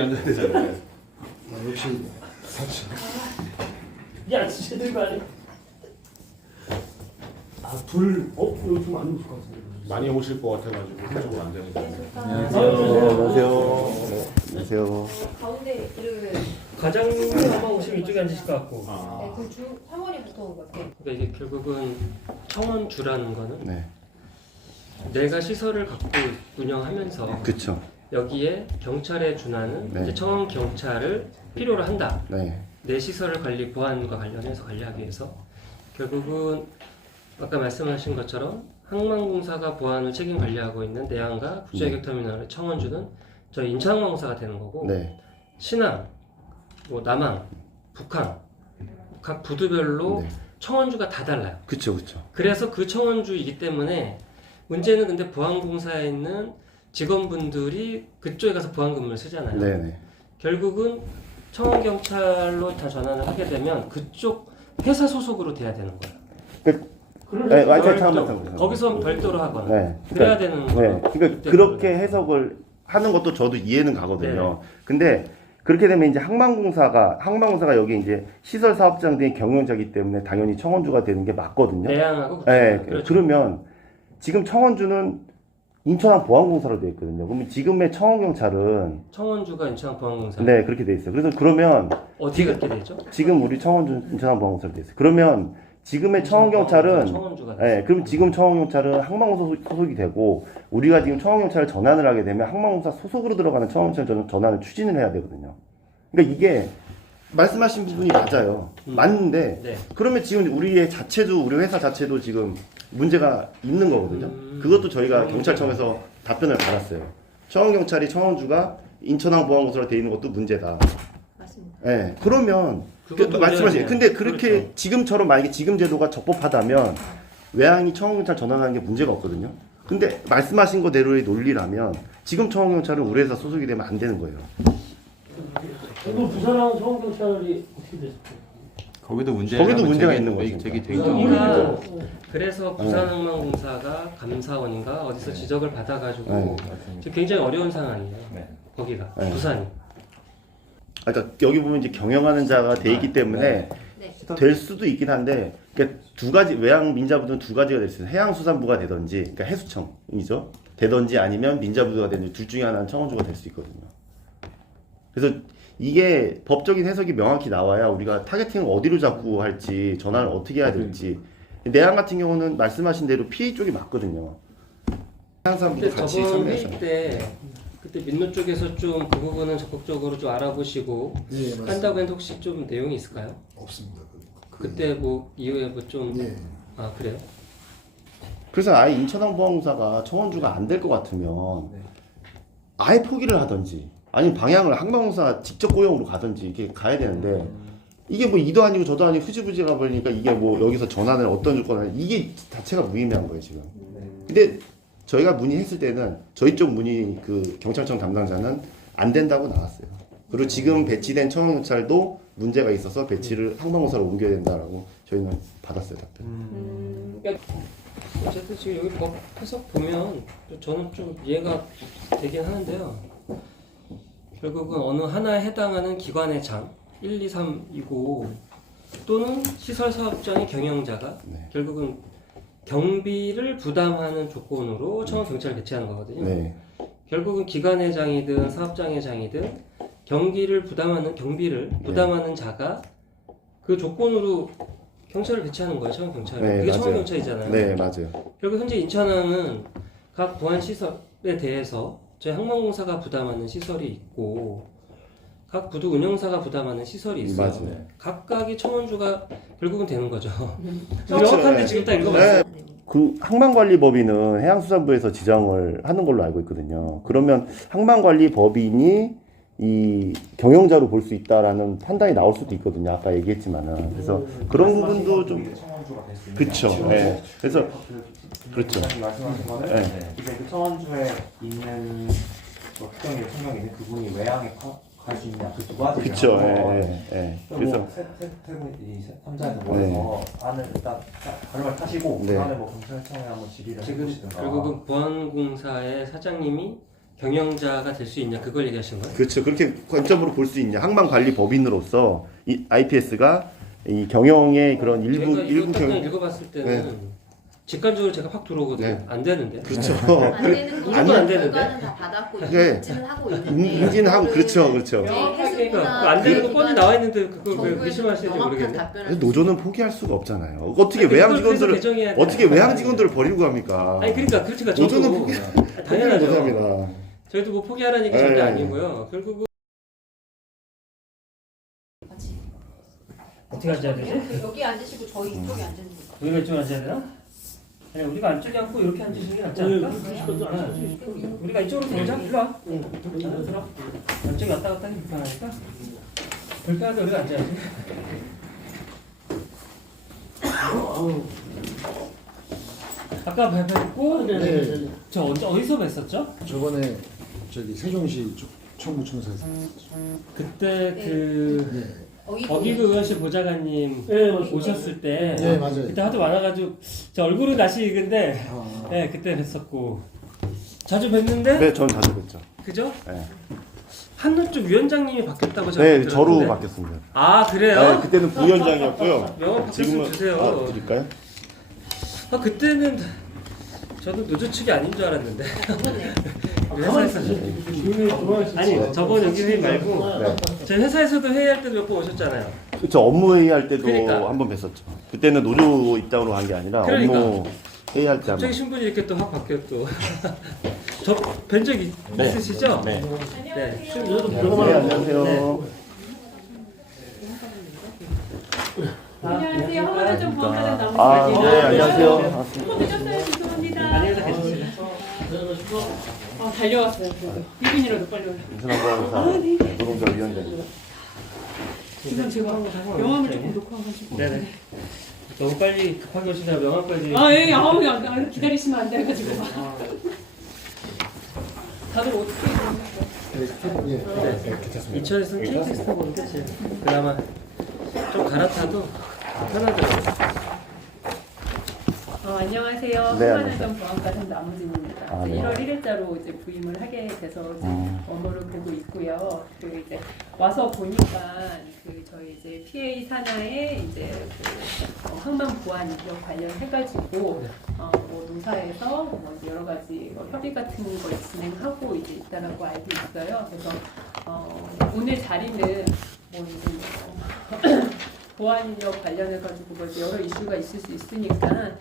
앉아야 되잖아요. 역시 사치. 야, 진짜 들고 아니. 여기 좀 안 오실 것 같은데. 많이 오실 것 같아가지고 그쪽으로 앉아야 안녕하세요. 안녕하세요. 가운데 일요일. 과장님 한번 오시면 이쪽에 앉으실 것 같고. 네, 그 사모님부터 갈게요. 그러니까 이게 결국은 청원주라는 거는 네, 내가 시설을 갖고 운영하면서 그쵸. 여기에 경찰에 준하는 네. 이제 청원 경찰을 필요로 한다. 네, 내 시설을 관리 보안과 관련해서 관리하기 위해서 결국은 아까 말씀하신 것처럼 항만공사가 보안을 책임 관리하고 있는 내항과 국제해격터미널의 청원주는 저희 인천항공사가 되는 거고 네, 신항, 뭐 남항, 북항 각 부두별로 네. 청원주가 다 달라요. 그쵸, 그쵸. 그래서 그 청원주이기 때문에 문제는 근데 보안공사에 있는 직원분들이 그쪽에 가서 보안 근무를 쓰잖아요. 네, 네. 결국은 청원경찰로 다 전환을 하게 되면 그쪽 회사 소속으로 돼야 되는 거예요. 네, 완전 별도, 잠깐만. 거기서 별도로 하거나 네. 그래야 되는 네, 그러니까 그때 그렇게 그거는. 해석을 하는 것도 저도 이해는 가거든요. 네. 근데 그렇게 되면 이제 항만공사가 여기 이제 시설 사업장 된 경영자이기 때문에 당연히 청원주가 되는 게 맞거든요. 내양하고 네, 그렇죠. 그러면 지금 청원주는 인천항보안공사로 되어 있거든요. 그러면 지금의 청원경찰은 청원주가 인천항보안공사 네, 그렇게 되어 있어요. 그래서 그러면 어디 그렇게 되죠? 지금 우리 청원주 인천항보안공사로 되어 있어요. 그러면 지금의 청원경찰은 청원주가 네, 그럼 지금 청원경찰은 항만공사 소속이 되고 우리가 지금 청원경찰을 전환을 하게 되면 항만공사 소속으로 들어가는 청원경찰 전환을 추진을 해야 되거든요. 그러니까 이게 말씀하신 부분이 맞아요. 맞는데 네. 그러면 지금 우리 회사 자체도 지금 문제가 있는 거거든요. 그것도 저희가 경찰청에서 답변을 받았어요. 청원경찰이 청원주가 인천항보안공사로 되어 있는 것도 문제다. 맞습니다. 네, 그러면 그것도 말씀하신 문제네요. 근데 그렇게 그렇죠. 지금처럼 만약에 지금 제도가 적법하다면 외항이 청원경찰 전환하는 게 문제가 없거든요. 근데 말씀하신 거대로의 논리라면 지금 청원경찰은 우리 회사 소속이 되면 안 되는 거예요. 그리고 부산항 청원경찰이 어떻게 됐을까요? 거기도 문제가 있는 거죠. 되게 그러니까 그래서 부산항만공사가 감사원인가 어디서 지적을 받아가지고 네, 지금 굉장히 어려운 상황이에요. 거기가 네. 부산이. 그러니까 여기 보면 이제 경영하는 자가 돼 있기 때문에 네. 될 수도 있긴 한데 그러니까 두 가지 외항 민자부는 두 가지가 될 수 있어요. 해양수산부가 되든지 그러니까 해수청이죠. 되든지 아니면 민자부가 되든지 둘 중에 하나는 청원주가 될 수 있거든요. 그래서 이게 법적인 해석이 명확히 나와야 우리가 타겟팅을 어디로 잡고 할지 전환을 어떻게 해야 될지. 내항 같은 경우는 말씀하신 대로 PA 쪽이 맞거든요. 해양수산부도 근데 같이 저번 참여해서. 회의 때 그때 민노 쪽에서 좀 그 부분은 적극적으로 좀 알아보시고 예, 맞습니다. 한다고 했는데 혹시 좀 내용이 있을까요? 없습니다. 그때 뭐 이후에 뭐 좀 예. 아 그래요? 그래서 아예 인천항보안공사가 청원주가 안 될 것 같으면 아예 포기를 하든지 아니면 방향을 항만공사 직접 고용으로 가든지 이렇게 가야 되는데 이게 뭐 이도 아니고 저도 아니고 흐지부지 가버리니까 이게 뭐 여기서 전환을 어떤 조건을 이게 자체가 무의미한 거예요 지금. 근데 저희가 문의했을 때는 저희 쪽 문의 그 경찰청 담당자는 안 된다고 나왔어요. 그리고 지금 배치된 청원경찰도 문제가 있어서 배치를 항만공사로 옮겨야 된다라고 저희는 받았어요 답변. 그러니까 어쨌든 지금 여기 법 해석 보면 저는 좀 이해가 되긴 하는데요. 결국은 어느 하나에 해당하는 기관의 장 1, 2, 3이고 또는 시설 사업장의 경영자가 네. 결국은 경비를 부담하는 조건으로 청원 경찰을 배치하는 거거든요. 네. 결국은 기관의 장이든 사업장의 장이든 경비를 부담하는 자가 그 조건으로 경찰을 배치하는 거예요. 청원 경찰. 네, 그게 맞아요. 청원 경찰이잖아요. 네 맞아요. 결국 현재 인천항은 각 보안 시설에 대해서 저희 항만공사가 부담하는 시설이 있고 각 부두 운영사가 부담하는 시설이 있어요. 맞아요. 각각이 청원주가 결국은 되는 거죠. 그렇죠. 명확한데 네. 지금 딱 읽어봤어요. 그 항만관리법인은 해양수산부에서 지정을 하는 걸로 알고 있거든요. 그러면 항만관리법인이 이 경영자로 볼 수 있다라는 판단이 나올 수도 있거든요. 아까 얘기했지만은 그래서 그런 부분도 좀 청원주가 될 수 있는 그쵸. 네. 그래서 그렇죠. 말씀하신 거는 네. 이제 그 청원주에 있는 뭐 특정인 성명이 있는 그분이 외항에 갈 수 있냐 그 두 가지. 그쵸. 그래서 이 삼자에서 모여서 안을 일단 발음을 타시고 네. 그 안에 뭐 경찰청에 한번 질의를 지금 해보시든가. 결국은 보안공사의 사장님이 경영자가 될 수 있냐 그걸 얘기하시는 거예요? 그렇죠. 그렇게 관점으로 볼 수 있냐. 항만관리법인으로서 이 IPS가 이 경영의 그런 일부 제가 이거 딱 그냥 경영 읽어봤을 때는 직관적으로 제가 확 들어오거든요. 네. 안 되는데. 그렇죠. 안 되는 무조건 거 안 되는데. 결과는 다 받았고 네. 인지는 하고 있는데 인지는 하고 그렇죠, 그렇죠. 그러니까 안 되는 거 뻔히 나와 있는데 그걸 왜 의심하시는지 모르겠네. 근데 노조는 포기할 수가 없잖아요. 어떻게 아니, 외항 그걸 그래서 직원들을 개정해야 돼. 어떻게 외항 직원들을 버리고 갑니까? 아니 그러니까 그렇지가 노조는 저도 포기 당연하죠. 못합니다. 저희도 뭐 포기하라는 얘기 절대 네. 아니고요. 결국은 어떻게 앉아야 되지? 여기 앉으시고 저희 이쪽에 앉는 거. 우리가 이쪽 앉아야 되나? 아니 우리가 안쪽에 앉고 이렇게 앉으시는 게 낫지 않을까? 우리가 이쪽으로 돌자. 일로 와. 들어. 안쪽에 왔다 갔다 하기 불편하니까. 불편한데 우리가 앉아야지. 아까 발표했고 네. 저 어디서 뵀었죠? 저번에 저기 세종시 청구청사에서 그때 네. 그 네. 어기그 의원실 보좌관님 오셨을 때 네, 맞아요. 그때 하도 많아가지고 저 얼굴은 다시 익은데 아, 네 그때 뵀었고 자주 뵀는데 네, 저는 자주 뵀죠. 그죠? 네, 한노 쪽 위원장님이 바뀌었다고 제가 네 들었는데. 저로 바뀌었습니다. 아 그래요? 네, 그때는 부위원장이었고요. 명함 바뀌었으면 지금은 주세요. 드릴까요? 아 그때는 저도 노조 측이 아닌 줄 알았는데. 그러네. 우리 회사에서 아니 저번 여기 회의 말고 네. 저희 회사에서도 회의할 때도 몇 번 오셨잖아요. 저 업무 회의할 때도 그러니까. 한 번 뵀었죠. 그때는 노조 입장으로 간 게 아니라 그러니까. 업무 회의할 때 갑자기 한번. 신분이 이렇게 또 확 바뀌었 또. 저 뵌 적 있으시죠? 네. 네. 네, 안녕하세요. 안녕하세요. 한번더 보험사장 나무입니다. 아, 네, 안녕하세요. 반갑습니다. 늦었어요. 죄송합니다. 안녕히 계십시오. 달려왔어요. 그래도 1분이라도 빨리 오요. 인천항공사 노동자 위원장입니다. 지금 제가 명함을 조금 놓고 와가지고. 네네. 너무 빨리 급하게 오시다가 명함까지. 아, 예, 아우, 야, 기다리시면 안 돼가지고. 다들 어떻게 되셨어요? 네, 괜찮습니다. 이천에서는 KTX 타고 오는 끝이에요. 그나마 좀 갈아타도 편하더라고요. 안녕하세요. 네, 한반현점 보안과장 남우진입니다. 아, 네. 1월 1일자로 이제 부임을 하게 돼서 지금 업무를 보고 있고요. 그리고 이제 와서 보니까 그 저희 이제 PA 산하에 이제 그 항만 보안 인력 관련해가지고 뭐 노사에서 뭐 여러 가지 뭐 협의 같은 걸 진행하고 이제 있다라고 알고 있어요. 그래서 오늘 자리는 뭐 이제 뭐 보안 인력 관련해 가지고 뭐 여러 이슈가 있을 수 있으니까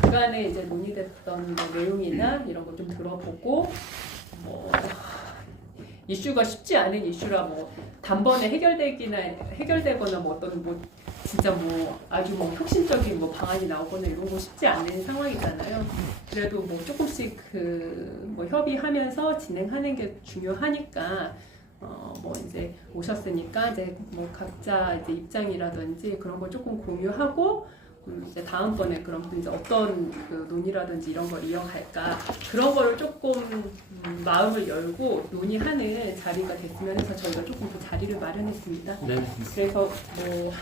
그간에 이제 논의됐던 뭐 내용이나 이런 거 좀 들어보고 뭐 이슈가 쉽지 않은 이슈라 뭐 단번에 해결되거나 뭐 어떤 뭐 진짜 뭐 아주 뭐 혁신적인 뭐 방안이 나오거나 이런 거 쉽지 않은 상황이잖아요. 그래도 뭐 조금씩 그 뭐 협의하면서 진행하는 게 중요하니까 뭐 이제 오셨으니까 이제 뭐 각자 이제 입장이라든지 그런 거 조금 공유하고 이제 다음번에 그럼 이제 어떤 그 논의라든지 이런 걸 이어갈까 그런 거를 조금 마음을 열고 논의하는 자리가 됐으면 해서 저희가 조금 그 자리를 마련했습니다. 네. 그래서 뭐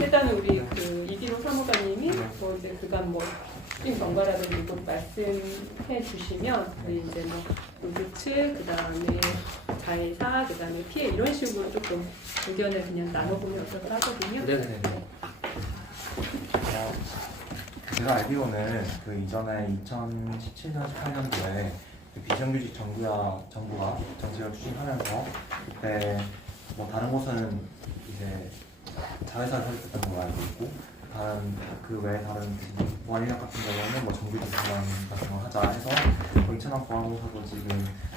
일단은 우리 그 이기로 사무관님이 뭐 이제 그간 뭐 특징 경과라든지 이거 말씀해 주시면 저희 이제 뭐 노조 측 그다음에 자회사 그다음에 피해 이런 식으로 조금 의견을 그냥 나눠보면 어떨까 하거든요. 네네. 제가 알기로는 그 이전에 2017년 18년도에 그 비정규직 정부가 정책을 추진하면서 그때 뭐 다른 곳은 이제 자회사를 설립했던 걸로 알고 있고 그 외에 다른 보안인력 같은 경우는 뭐 정규직 보안 같은 걸 하자 해서 뭐 인천항 보안공사도 지금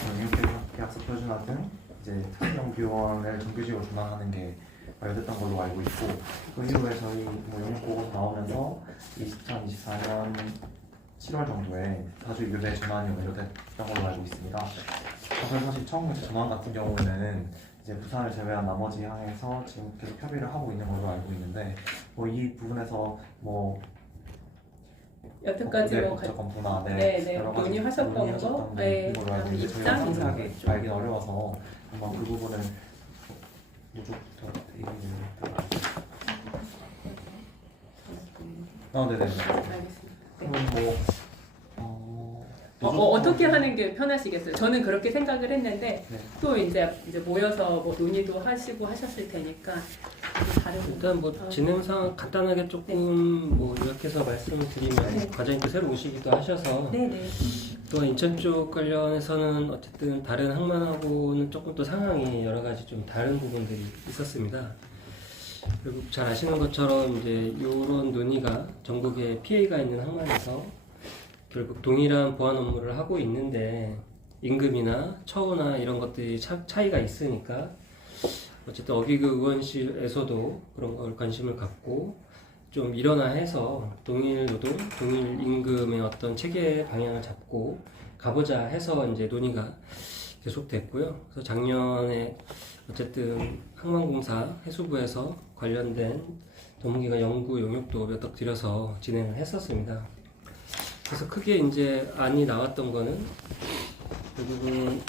영유계약서 표준화 등 이제 특정교원을 정규직으로 전환하는 게 완료됐던 걸로 알고 있고 그 이후에 저희 뭐 영역 보고서 나오면서 2024년 7월 정도에 사주 교대 전환이 완료됐던 걸로 알고 있습니다. 그래서 사실 처음 전환 같은 경우에는 이제 부산을 제외한 나머지 항에서 지금 계속 협의를 하고 있는 걸로 알고 있는데 뭐 이 부분에서 뭐 여태까지 뭐 법적 검토나 여러 가지 논의하셨던 거, 네, 걸로 알고 있는데 저희가 입장 상세하게 알긴 어려워서 한번 그 부분을 노조부터 얘기를 네네네. 알겠습니다. 그러면 어떻게 하는 게 편하시겠어요? 저는 그렇게 생각을 했는데 네. 또 이제 모여서 뭐 논의도 하시고 하셨을 테니까 다른 일단 뭐 진행상 간단하게 조금 뭐 요약해서 말씀을 드리면 네. 과장님도 새로 오시기도 하셔서 네네. 또 인천 쪽 관련해서는 어쨌든 다른 항만하고는 조금 또 상황이 여러 가지 좀 다른 부분들이 있었습니다. 그리고 잘 아시는 것처럼 이제 이런 논의가 전국에 PA가 있는 항만에서 결국 동일한 보안 업무를 하고 있는데 임금이나 처우나 이런 것들이 차이가 있으니까 어쨌든 어기그 의원실에서도 그런 걸 관심을 갖고 좀 일원화해서 동일 노동, 동일 임금의 어떤 체계 방향을 잡고 가보자 해서 이제 논의가 계속됐고요. 그래서 작년에 어쨌든 항만공사 해수부에서 관련된 전문기관 연구 용역도 몇 억 들여서 진행을 했었습니다. 그래서 크게 이제 안이 나왔던 거는 결국은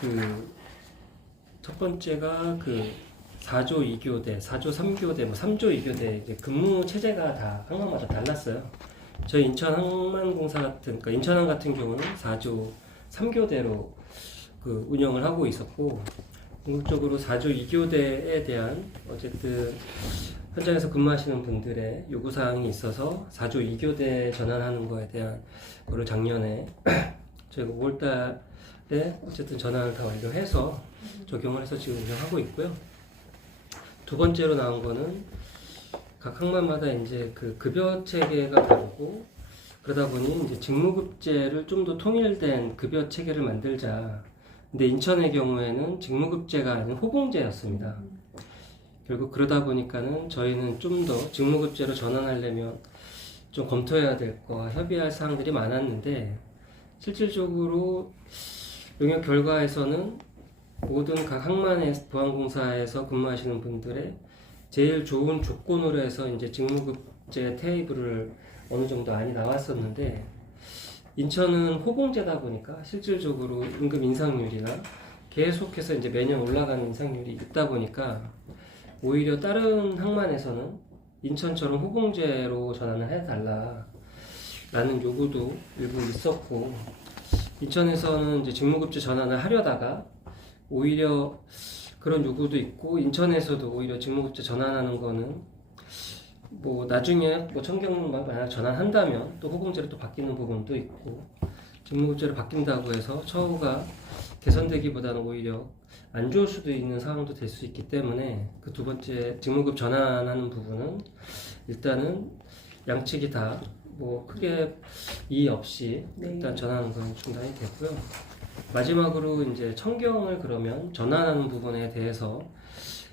그 첫 번째가 그 4조 2교대, 4조 3교대, 뭐 3조 2교대 이제 근무 체제가 다 항만마다 달랐어요. 저희 인천 항만공사 같은, 그러니까 인천항 같은 경우는 4조 3교대로 그 운영을 하고 있었고, 궁극적으로 4조 2교대에 대한 어쨌든 현장에서 근무하시는 분들의 요구사항이 있어서 4조 2교대 전환하는 거에 대한 거를 작년에 저희가 5월달에 어쨌든 전환을 다 완료해서 적용을 해서 지금 운영하고 있고요. 두 번째로 나온 거는 각 항만마다 이제 그 급여 체계가 다르고 그러다 보니 이제 직무급제를 좀 더 통일된 급여 체계를 만들자. 근데 인천의 경우에는 직무급제가 아닌 호봉제였습니다. 결국 그러다 보니까는 저희는 좀 더 직무급제로 전환하려면 좀 검토해야 될 거와 협의할 사항들이 많았는데 실질적으로 용역 결과에서는 모든 각 항만의 보안공사에서 근무하시는 분들의 제일 좋은 조건으로 해서 이제 직무급제 테이블을 어느 정도 안이 나왔었는데 인천은 호봉제다 보니까 실질적으로 임금 인상률이나 계속해서 이제 매년 올라가는 인상률이 있다 보니까 오히려 다른 항만에서는 인천처럼 호봉제로 전환을 해달라 라는 요구도 일부 있었고 인천에서는 이제 직무급제 전환을 하려다가 오히려 그런 요구도 있고 인천에서도 오히려 직무급제 전환하는 거는 뭐 나중에 뭐 청경만 만약 전환한다면 또 호봉제로 또 바뀌는 부분도 있고 직무급제로 바뀐다고 해서 처우가 개선되기보다는 오히려 안 좋을 수도 있는 상황도 될 수 있기 때문에 그 두 번째 직무급 전환하는 부분은 일단은 양측이 다 뭐 크게 이의 없이 일단 전환하는 건 중단이 됐고요. 마지막으로 이제 청경을 그러면 전환하는 부분에 대해서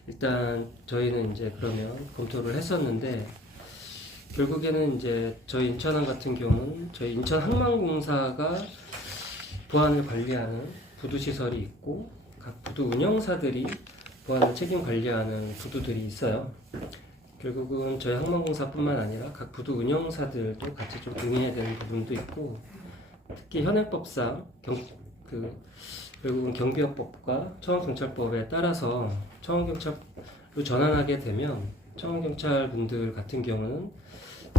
일단 저희는 이제 그러면 검토를 했었는데 결국에는 이제 저희 인천항 같은 경우는 저희 인천항만공사가 보안을 관리하는 부두시설이 있고 각 부두 운영사들이 보안을 책임 관리하는 부두들이 있어요. 결국은 저희 항만공사뿐만 아니라 각 부두 운영사들도 같이 좀 동의해야 되는 부분도 있고 특히 현행법상 결국은 경비업법과 청원경찰법에 따라서 청원경찰로 전환하게 되면 청원경찰 분들 같은 경우는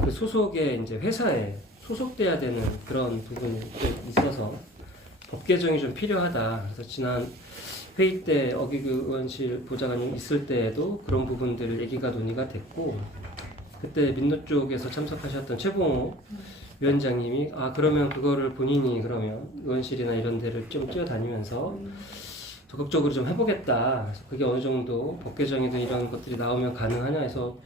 그 소속의 이제 회사에 소속돼야 되는 그런 부분이 있어서 법 개정이 좀 필요하다. 그래서 지난 회의 때 어기그 의원실 보좌관님 있을 때에도 그런 부분들을 얘기가 논의가 됐고 그때 민노 쪽에서 참석하셨던 최봉호 위원장님이 그러면 그거를 본인이 그러면 의원실이나 이런 데를 좀 뛰어다니면서 적극적으로 좀 해보겠다. 그래서 그게 어느 정도 법 개정이든 이런 것들이 나오면 가능하냐 해서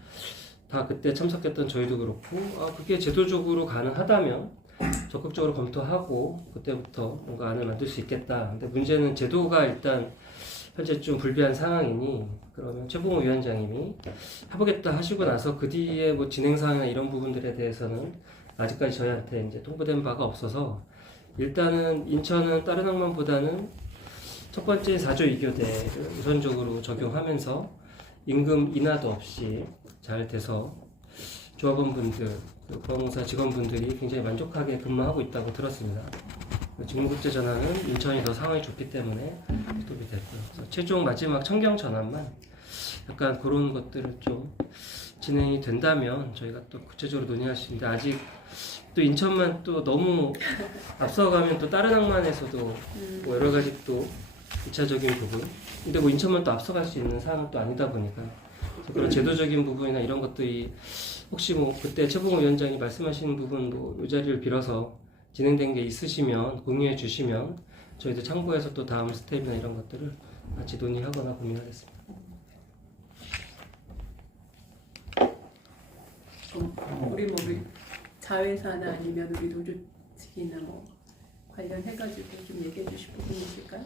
다 그때 참석했던 저희도 그렇고 그게 제도적으로 가능하다면 적극적으로 검토하고 그때부터 뭔가 안을 만들 수 있겠다. 근데 문제는 제도가 일단 현재 좀 불비한 상황이니 그러면 최봉호 위원장님이 해보겠다 하시고 나서 그 뒤에 뭐 진행사항이나 이런 부분들에 대해서는 아직까지 저희한테 이제 통보된 바가 없어서 일단은 인천은 다른 항만보다는 첫 번째 4조 2교대를 우선적으로 적용하면서 임금 인하도 없이 잘 돼서 조합원분들, 보안공사 직원분들이 굉장히 만족하게 근무하고 있다고 들었습니다. 직무급제 전환은 인천이 더 상황이 좋기 때문에 도움이 됐고요. 그래서 최종 마지막 청경 전환만 약간 그런 것들을 좀 진행이 된다면 저희가 또 구체적으로 논의할 수 있는데 아직 또 인천만 또 너무 앞서가면 또 다른 항만에서도 뭐 여러 가지 또 2차적인 부분. 근데 뭐 인천만 또 앞서갈 수 있는 사항은 또 아니다 보니까 그런 제도적인 부분이나 이런 것들이 혹시 뭐 그때 최봉호 위원장이 말씀하신 부분 뭐 이 자리를 빌어서 진행된 게 있으시면 공유해 주시면 저희도 참고해서 또 다음 스텝이나 이런 것들을 같이 논의하거나 고민하겠습니다. 우리 뭐 우리 자회사나 아니면 우리 노조 측이나 뭐 관련해가지고 좀 얘기해 주실 부분이 있을까요?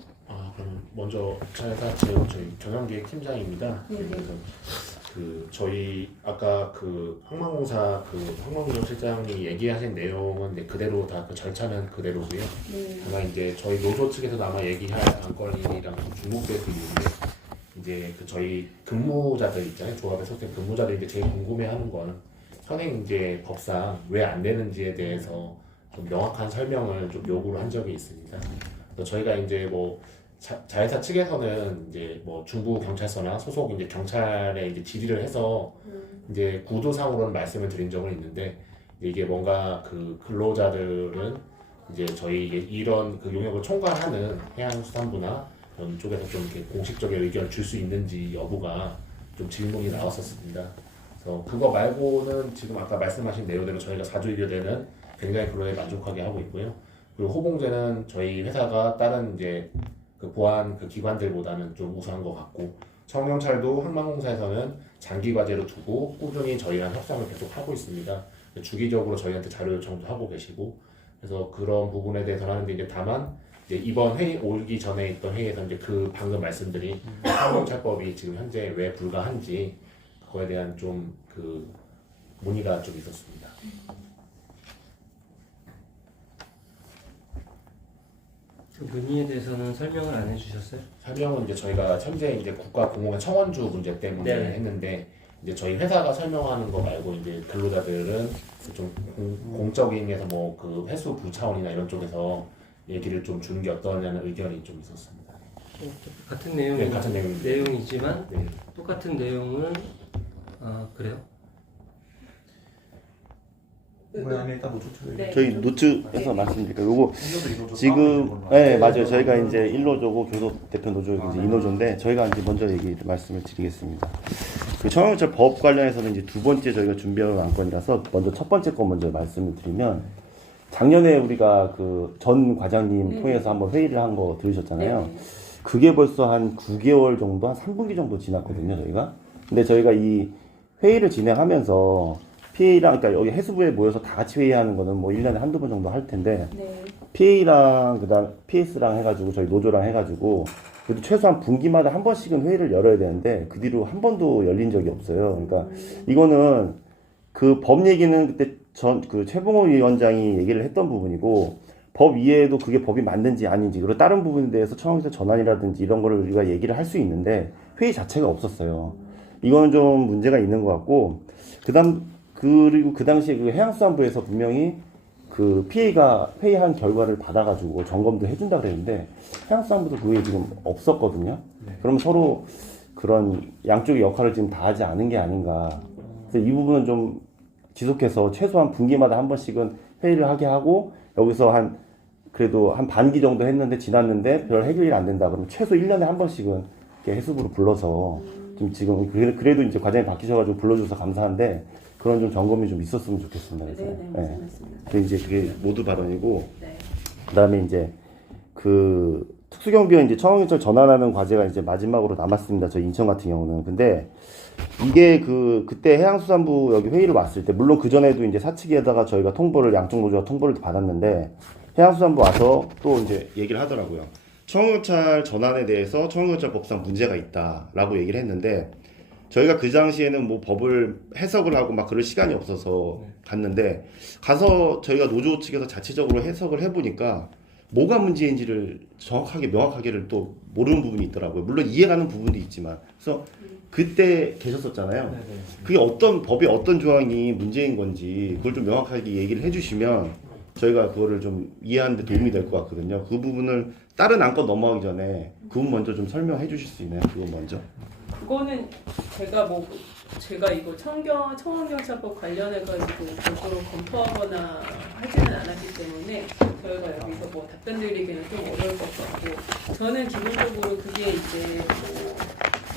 그럼 먼저 저희 경영기획 팀장입니다. 네. 그래서 저희 아까 항만공사 항만운영실장이 얘기하신 내용은 이제 그대로 다 그 절차는 그대로고요. 네. 다만 이제 저희 노조 측에서도 아마 얘기할 안건이랑 좀 중복될 수 있는데 이제 저희 근무자들 있잖아요. 조합에 속된 근무자들이 이제 제일 궁금해하는 거는 현행 이제 법상 왜 안 되는지에 대해서 좀 명확한 설명을 좀 요구를 한 적이 있습니다. 그래서 저희가 이제 뭐 자회사 측에서는 이제 뭐 중부 경찰서나 소속 이제 경찰에 이제 질의를 해서 이제 구조상으로는 말씀을 드린 적은 있는데 이게 뭔가 근로자들은 이제 저희 이런 용역을 총괄하는 해양수산부나 이런 쪽에서 좀 이렇게 공식적인 의견을 줄 수 있는지 여부가 좀 질문이 나왔었습니다. 그래서 그거 말고는 지금 아까 말씀하신 내용대로 저희가 4조 1여대는 굉장히 그거에 만족하게 하고 있고요. 그리고 호봉제는 저희 회사가 다른 이제 보안 기관들보다는 좀 우수한 것 같고 청경찰도 항만공사에서는 장기 과제로 두고 꾸준히 저희랑 협상을 계속 하고 있습니다. 주기적으로 저희한테 자료 요청도 하고 계시고 그래서 그런 부분에 대해서는 하는데 이제 다만 이제 이번 회의 오기 전에 있던 회의에서 이제 방금 말씀드린 항공찰법이 지금 현재 왜 불가한지 그거에 대한 좀 문의가 좀 있었습니다. 그 문의에 대해서는 설명을 안 해주셨어요? 설명은 이제 저희가 현재 이제 국가공무원 청원주 문제 때문에 네. 했는데 이제 저희 회사가 설명하는 거 말고 이제 근로자들은 좀 공적인 에서 뭐 회수 부차원이나 이런 쪽에서 얘기를 좀 주는 게 어떠냐는 의견이 좀 있었습니다. 같은 내용 네, 같은 내용입니다. 내용이지만 네. 똑같은 내용은 그래요? 왜냐면 일단 노조 측에 네. 저희 노츠에서 말씀드릴게요. 요거 이노조 지금 포함되는 걸로 네 알고 맞아요. 있어요. 저희가 이제 1노조고 교섭 대표 노조 이제 2노조인데 저희가 이제 먼저 말씀을 드리겠습니다. 청영철 법 관련해서는 이제 두 번째 저희가 준비한 안건이라서 먼저 첫 번째 거 먼저 말씀을 드리면 작년에 우리가 전 과장님 통해서 한번 회의를 한 거 들으셨잖아요. 네. 그게 벌써 한 9개월 정도, 한 3분기 정도 지났거든요, 저희가. 근데 저희가 이 회의를 진행하면서 PA랑, 그러니까 여기 해수부에 모여서 다 같이 회의하는 거는 뭐 1년에 한두 번 정도 할 텐데, 네. PA랑, 그다음 PS랑 해가지고, 저희 노조랑 해가지고, 그래도 최소한 분기마다 한 번씩은 회의를 열어야 되는데, 그 뒤로 한 번도 열린 적이 없어요. 그러니까, 이거는 법 얘기는 그때 최봉호 위원장이 얘기를 했던 부분이고, 법 이외에도 그게 법이 맞는지 아닌지, 그리고 다른 부분에 대해서 청와대 전환이라든지 이런 거를 우리가 얘기를 할 수 있는데, 회의 자체가 없었어요. 이거는 좀 문제가 있는 것 같고, 그리고 그 당시에 해양수산부에서 분명히 PA가 회의한 결과를 받아가지고 점검도 해준다 그랬는데, 해양수산부도 그게 지금 없었거든요. 그럼 서로 그런 양쪽의 역할을 지금 다 하지 않은 게 아닌가. 그래서 이 부분은 좀 지속해서 최소한 분기마다 한 번씩은 회의를 하게 하고, 여기서 그래도 한 반기 정도 했는데 지났는데 별 해결이 안 된다 그러면 최소 1년에 한 번씩은 이렇게 해수부로 불러서 지금 그래도 이제 과장님 바뀌셔가지고 불러줘서 감사한데 그런 좀 점검이 좀 있었으면 좋겠습니다. 그래서 네, 무슨 말씀이요? 근데 이제 그게 모두 발언이고 네. 그다음에 이제 특수경비원 이제 청원경찰 전환하는 과제가 이제 마지막으로 남았습니다. 저희 인천 같은 경우는. 근데 이게 그때 해양수산부 여기 회의를 왔을 때, 물론 그전에도 이제 사측에다가 저희가 양쪽 노조가 통보를 받았는데, 해양수산부 와서 또 이제 얘기를 하더라고요. 청원경찰 전환에 대해서 청원경찰 법상 문제가 있다라고 얘기를 했는데, 저희가 그 당시에는 뭐 법을 해석을 하고 막 그럴 시간이 없어서 갔는데, 가서 저희가 노조 측에서 자체적으로 해석을 해보니까, 뭐가 문제인지를 정확하게 명확하게를 또 모르는 부분이 있더라고요. 물론 이해가는 부분도 있지만. 그래서 그때 계셨었잖아요. 그게 법의 어떤 조항이 문제인 건지 그걸 좀 명확하게 얘기를 해주시면 저희가 그거를 좀 이해하는 데 도움이 될 것 같거든요. 그 부분을 다른 안건 넘어가기 전에 그 부분 먼저 좀 설명해 주실 수 있나요? 그거 먼저. 그거는 제가 이거 청원경찰법 관련해가지고 별도로 검토하거나 하지는 않았기 때문에 저희가 여기서 뭐 답변 드리기는 좀 어려울 것 같고, 저는 기본적으로 그게 이제 뭐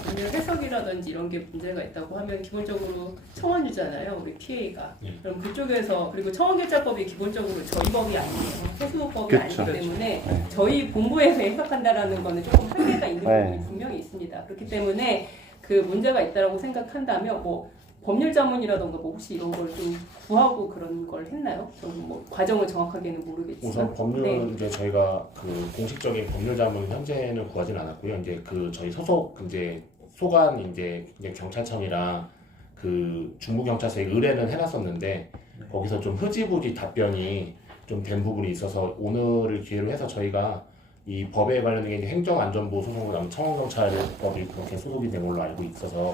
법률 해석이라든지 이런 게 문제가 있다고 하면 기본적으로 청원유잖아요, 우리 PA가. 그럼 그쪽에서, 그리고 청원경찰법이 기본적으로 저희 법이 아니에요, 해수법이 그쵸. 아니기 때문에 저희 본부에서 해석한다라는 거는 조금 한계가 있는 네. 부분이 분명히 있습니다. 그렇기 때문에 그 문제가 있다라고 생각한다면 뭐 법률 자문이라던가 뭐 혹시 이런 걸 좀 구하고 그런 걸 했나요? 저는 뭐 과정을 정확하게는 모르겠지만. 우선 법률은 네. 이제 저희가 그 공식적인 법률 자문 현재는 구하진 않았고요. 이제 그 저희 소속 이제 소관 이제 경찰청이랑 그 중부경찰서에 의뢰는 해놨었는데 거기서 좀 흐지부지 답변이 좀 된 부분이 있어서 오늘을 기회로 해서 저희가 이 법에 관련된 게 행정안전부 소속으로 나온 청원경찰법이 그렇게 소속이 된 걸로 알고 있어서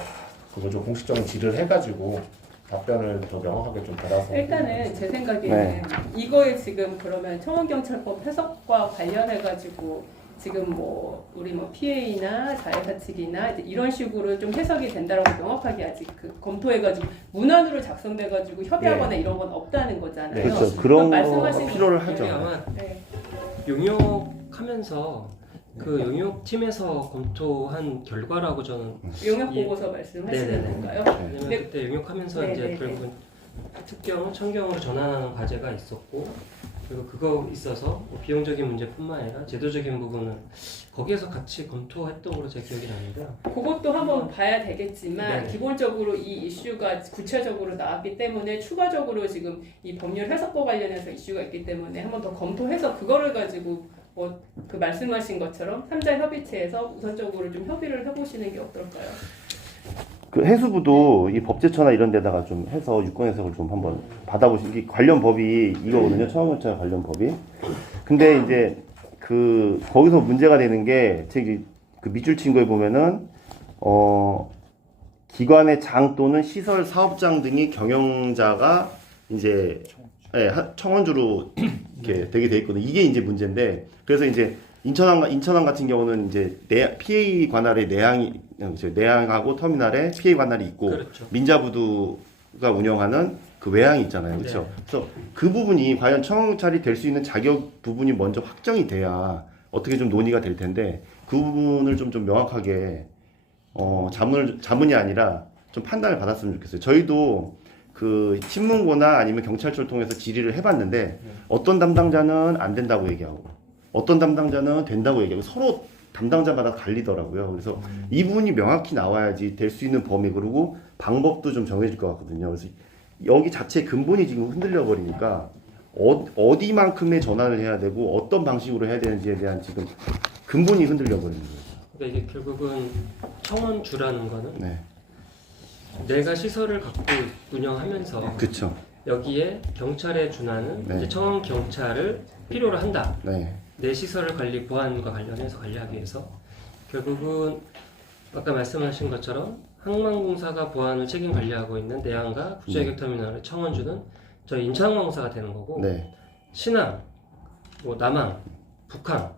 그걸 좀 공식적인 질의를 해가지고 답변을 더 명확하게 좀 받아서 일단은 제 생각에는 네. 이거에 지금 그러면 청원경찰법 해석과 관련해가지고 지금 뭐 우리 뭐 PA나 자해사측이나 이제 이런 식으로 좀 해석이 된다라고 명확하게 아직 그 검토해가지고 문안으로 작성돼가지고 협의하거나 이런 건 없다는 거잖아요. 네. 그렇죠. 그럼 그런 말씀하신 거 필요를 것처럼 하죠. 아마 네. 용역하면서 그 용역팀에서 검토한 결과라고 저는, 용역 예. 보고서 말씀하시는 네네네. 건가요? 왜냐면 네. 그때 용역하면서 이제 네네네. 결국은 특경, 천경으로 전환하는 과제가 있었고, 그리고 그거 있어서 뭐 비용적인 문제뿐만 아니라 제도적인 부분은 거기에서 같이 검토했던 걸로 제 기억이 납니다. 그것도 한번 봐야 되겠지만 네. 기본적으로 이 이슈가 구체적으로 나왔기 때문에 추가적으로 지금 이 법률 해석과 관련해서 이슈가 있기 때문에 한번 더 검토해서 그거를 가지고 뭐 그 말씀하신 것처럼 3자 협의체에서 우선적으로 좀 협의를 해보시는 게 어떨까요? 그 해수부도 이 법제처나 이런 데다가 좀 해서 유권 해석을 좀 한번 받아보시는 게 관련 법이 이거거든요. 청원경찰 관련 법이. 근데 이제 그 거기서 문제가 되는 게 제 그 밑줄 친 거에 보면은 기관의 장 또는 시설 사업장 등이 경영자가 이제 청원주로 이렇게 되게 돼 있거든요. 이게 이제 문제인데, 그래서 이제 인천항 같은 경우는 이제 PA 관할에 내항하고 터미널에 PA 관할이 있고, 그렇죠. 민자부두가 운영하는 그 외항이 있잖아요, 그렇죠? 네. 그래서 그 부분이 과연 청원경찰이 될 수 있는 자격 부분이 먼저 확정이 돼야 어떻게 좀 논의가 될 텐데, 그 부분을 좀 명확하게 자문이 아니라 좀 판단을 받았으면 좋겠어요. 저희도 그 신문고나 아니면 경찰청을 통해서 질의를 해봤는데 어떤 담당자는 안 된다고 얘기하고 어떤 담당자는 된다고 얘기하고 서로 담당자마다 갈리더라고요. 그래서 이 부분이 명확히 나와야지 될 수 있는 범위, 그리고 방법도 좀 정해질 것 같거든요. 그래서 여기 자체 근본이 지금 흔들려 버리니까 어디만큼의 전환을 해야 되고 어떤 방식으로 해야 되는지에 대한 지금 근본이 흔들려 버리는 거예요. 그러니까 이게 결국은 청원주라는 거는 네, 내가 시설을 갖고 운영하면서 그렇죠. 여기에 경찰에 준하는 네. 이제 청원 경찰을 필요로 한다. 네, 내 시설을 관리 보안과 관련해서 관리하기 위해서 결국은 아까 말씀하신 것처럼 항만공사가 보안을 책임 관리하고 있는 내항과 국제여객터미널의 청원주는 저희 인천항만공사가 되는 거고, 네, 신항, 뭐 남항, 북항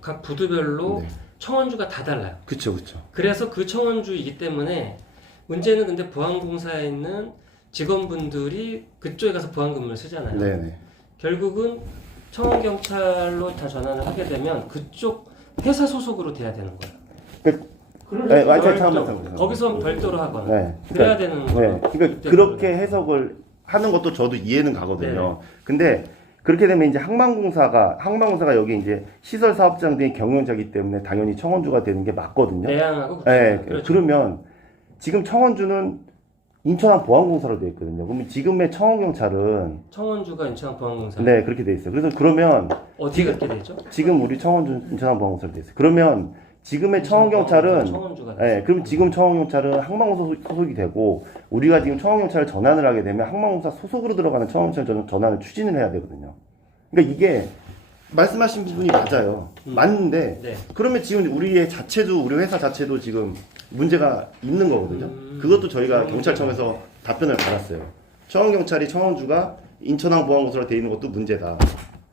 각 부두별로 네. 청원주가 다 달라요. 그렇죠, 그렇죠. 그래서 그 청원주이기 때문에 문제는 근데 보안공사에 있는 직원분들이 그쪽에 가서 보안 근무를 쓰잖아요. 네, 네. 결국은 청원경찰로 다 전환을 하게 되면 그쪽 회사 소속으로 돼야 되는 거예요. 네, 완전 별도, 처음 거기서 별도로 하거나 네, 그래야 되는 거예요. 네, 그러니까 그렇게 해석을 하는 것도 저도 이해는 가거든요. 근데 그렇게 되면 이제 항만공사가 여기 이제 시설 사업장 등의 경영자이기 때문에 당연히 청원주가 되는 게 맞거든요. 내항하고 네, 그렇죠. 그러면 지금 청원주는 인천항 보안공사로 되어 있거든요. 그러면 지금의 청원경찰은 청원주가 인천항보안공사. 네, 그렇게 되어 있어요. 그래서 그러면 어디 그렇게 되죠? 지금 우리 청원주 인천항 보안공사로 되어 있어요. 그러면 지금의 청원경찰은 청원주가 네, 그럼 지금 청원경찰은 항만공사 소속이 되고, 우리가 지금 청원경찰을 전환을 하게 되면 항만공사 소속으로 들어가는 청원경찰 전환을 추진을 해야 되거든요. 그러니까 이게 말씀하신 부분이 맞아요. 맞는데 네. 그러면 지금 우리 회사 자체도 지금 문제가 있는 거거든요. 그것도 저희가 경찰청에서 답변을 받았어요. 청원경찰이 청원주가 인천항 보안공사로 되어 있는 것도 문제다.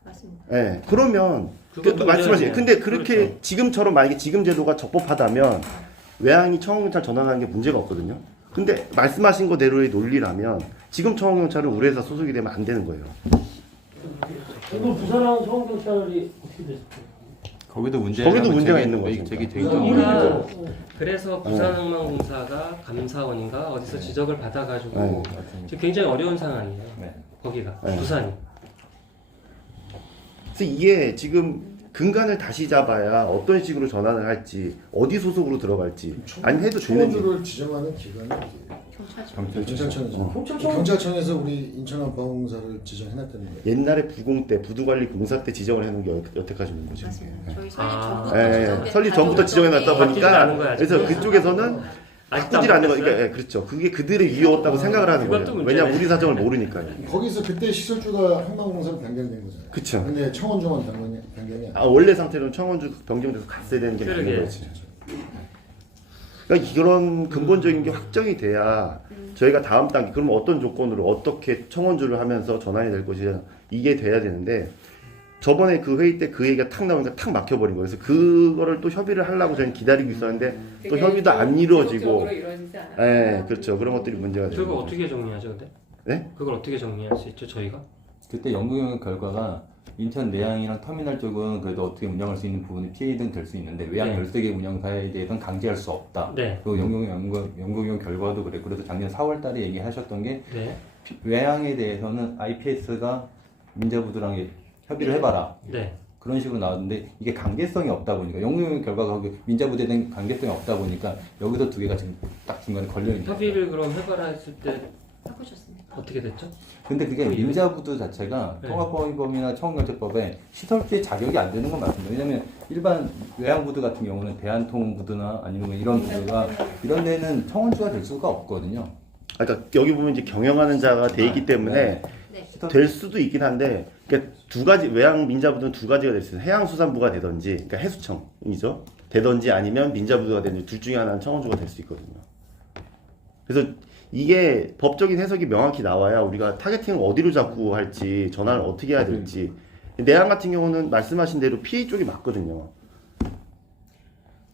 맞습니다. 네, 그러면 그것도 말씀하신, 문제예요. 근데 그렇게 그렇죠. 지금처럼 만약에 지금 제도가 적법하다면 외항이 청원경찰 전환하는 게 문제가 없거든요. 근데 말씀하신 거대로의 논리라면 지금 청원경찰은 우리 회사 소속이 되면 안 되는 거예요. 그럼 부산하고 서울경찰이 어떻게 됐을까요? 거기도 문제가 있는 거죠. 저기 돼 있죠. 여기가 그래서 부산항만공사가 감사원인가 어디서 지적을 받아가지고 네. 지금 굉장히 어려운 상황이에요. 네. 거기가 네. 부산이. 그래서 이게 지금 근간을 다시 잡아야 어떤 식으로 전환을 할지 어디 소속으로 들어갈지 아니면 해도 되는지. 청원주를 지정하는 기관이 어디예요? 경찰청에서. 경찰청 경찰청에서 우리 인천항공사를 지정해놨다는 거예요. 옛날에 부공 때 부두관리공사 때 지정을 해놓은 게 여태까지 있는 거죠. 저희 아. 설립 전부터 설립 전부터 지정해놨다 바뀌지 않은 보니까 거야, 그래서 아직도. 그쪽에서는 아직도 바꾸질 안 않는 바뀌었어요? 거니까 그렇죠. 그게 그들의 위였다고 생각을 하는 그것도 거예요. 문제네. 왜냐면 우리 사정을 모르니까요. 거기서 그때 시설주가 항만공사로 변경된 거잖아요. 그쵸. 근데 청원주만 변경이 아니라. 아, 원래 상태로는 청원주 변경돼서 갔어야 되는 게 그러게. 맞는 거지. 그러니까 이런 근본적인 게 확정이 돼야 저희가 다음 단계 그러면 어떤 조건으로 어떻게 청원주를 하면서 전환이 될 것이냐 이게 돼야 되는데 저번에 그 회의 때 그 얘기가 탁 나오니까 탁 막혀버린 거예요. 그래서 그거를 또 협의를 하려고 저희는 기다리고 있었는데 또 협의도 안 이루어지고 지속적으로 이루어지지 않아요. 네, 그렇죠. 그런 것들이 문제가 되는 그걸 거죠. 어떻게 정리하죠, 근데? 네? 그걸 어떻게 정리할 수 있죠, 저희가? 그때 연구용 결과가 인천 내양이랑 터미널 쪽은 그래도 어떻게 운영할 수 있는 부분이 피해는 될 수 있는데 외양 네. 13개 운영사에 대해서는 강제할 수 없다. 네. 그리고 연구용 결과도 그래. 그래서 작년 4월 달에 얘기하셨던 게 네. 외양에 대해서는 IPS가 민자부두랑 협의를 해봐라. 네. 그런 식으로 나왔는데 이게 관계성이 없다 보니까 연구용 결과가 민자부두에 대한 관계성이 없다 보니까 여기서 두 개가 지금 딱 중간에 걸려 있는 거예요. 협의를 그럼 해봐라 했을 때 바꾸셨습니다. 어떻게 됐죠? 근데 그게 그 이유는? 민자부두 자체가 네. 통합범위법이나 청원경찰법에 시설주의 자격이 안 되는 건 맞습니다. 왜냐하면 일반 외항부두 같은 경우는 대한통부두나 아니면 이런 부두가 이런 데는 청원주가 될 수가 없거든요. 그러니까 여기 보면 이제 경영하는 자가 돼 있기 때문에 네. 될 수도 있긴 한데 그러니까 두 가지 외양 민자부두는 두 가지가 될 수 있어요. 해양수산부가 되든지 그러니까 해수청이죠. 되든지 아니면 민자부두가 되든지 둘 중에 하나는 청원주가 될 수 있거든요. 그래서 이게 법적인 해석이 명확히 나와야 우리가 타겟팅을 어디로 잡고 할지 전환을 어떻게 해야 될지 내양 같은 경우는 말씀하신 대로 PA 쪽이 맞거든요.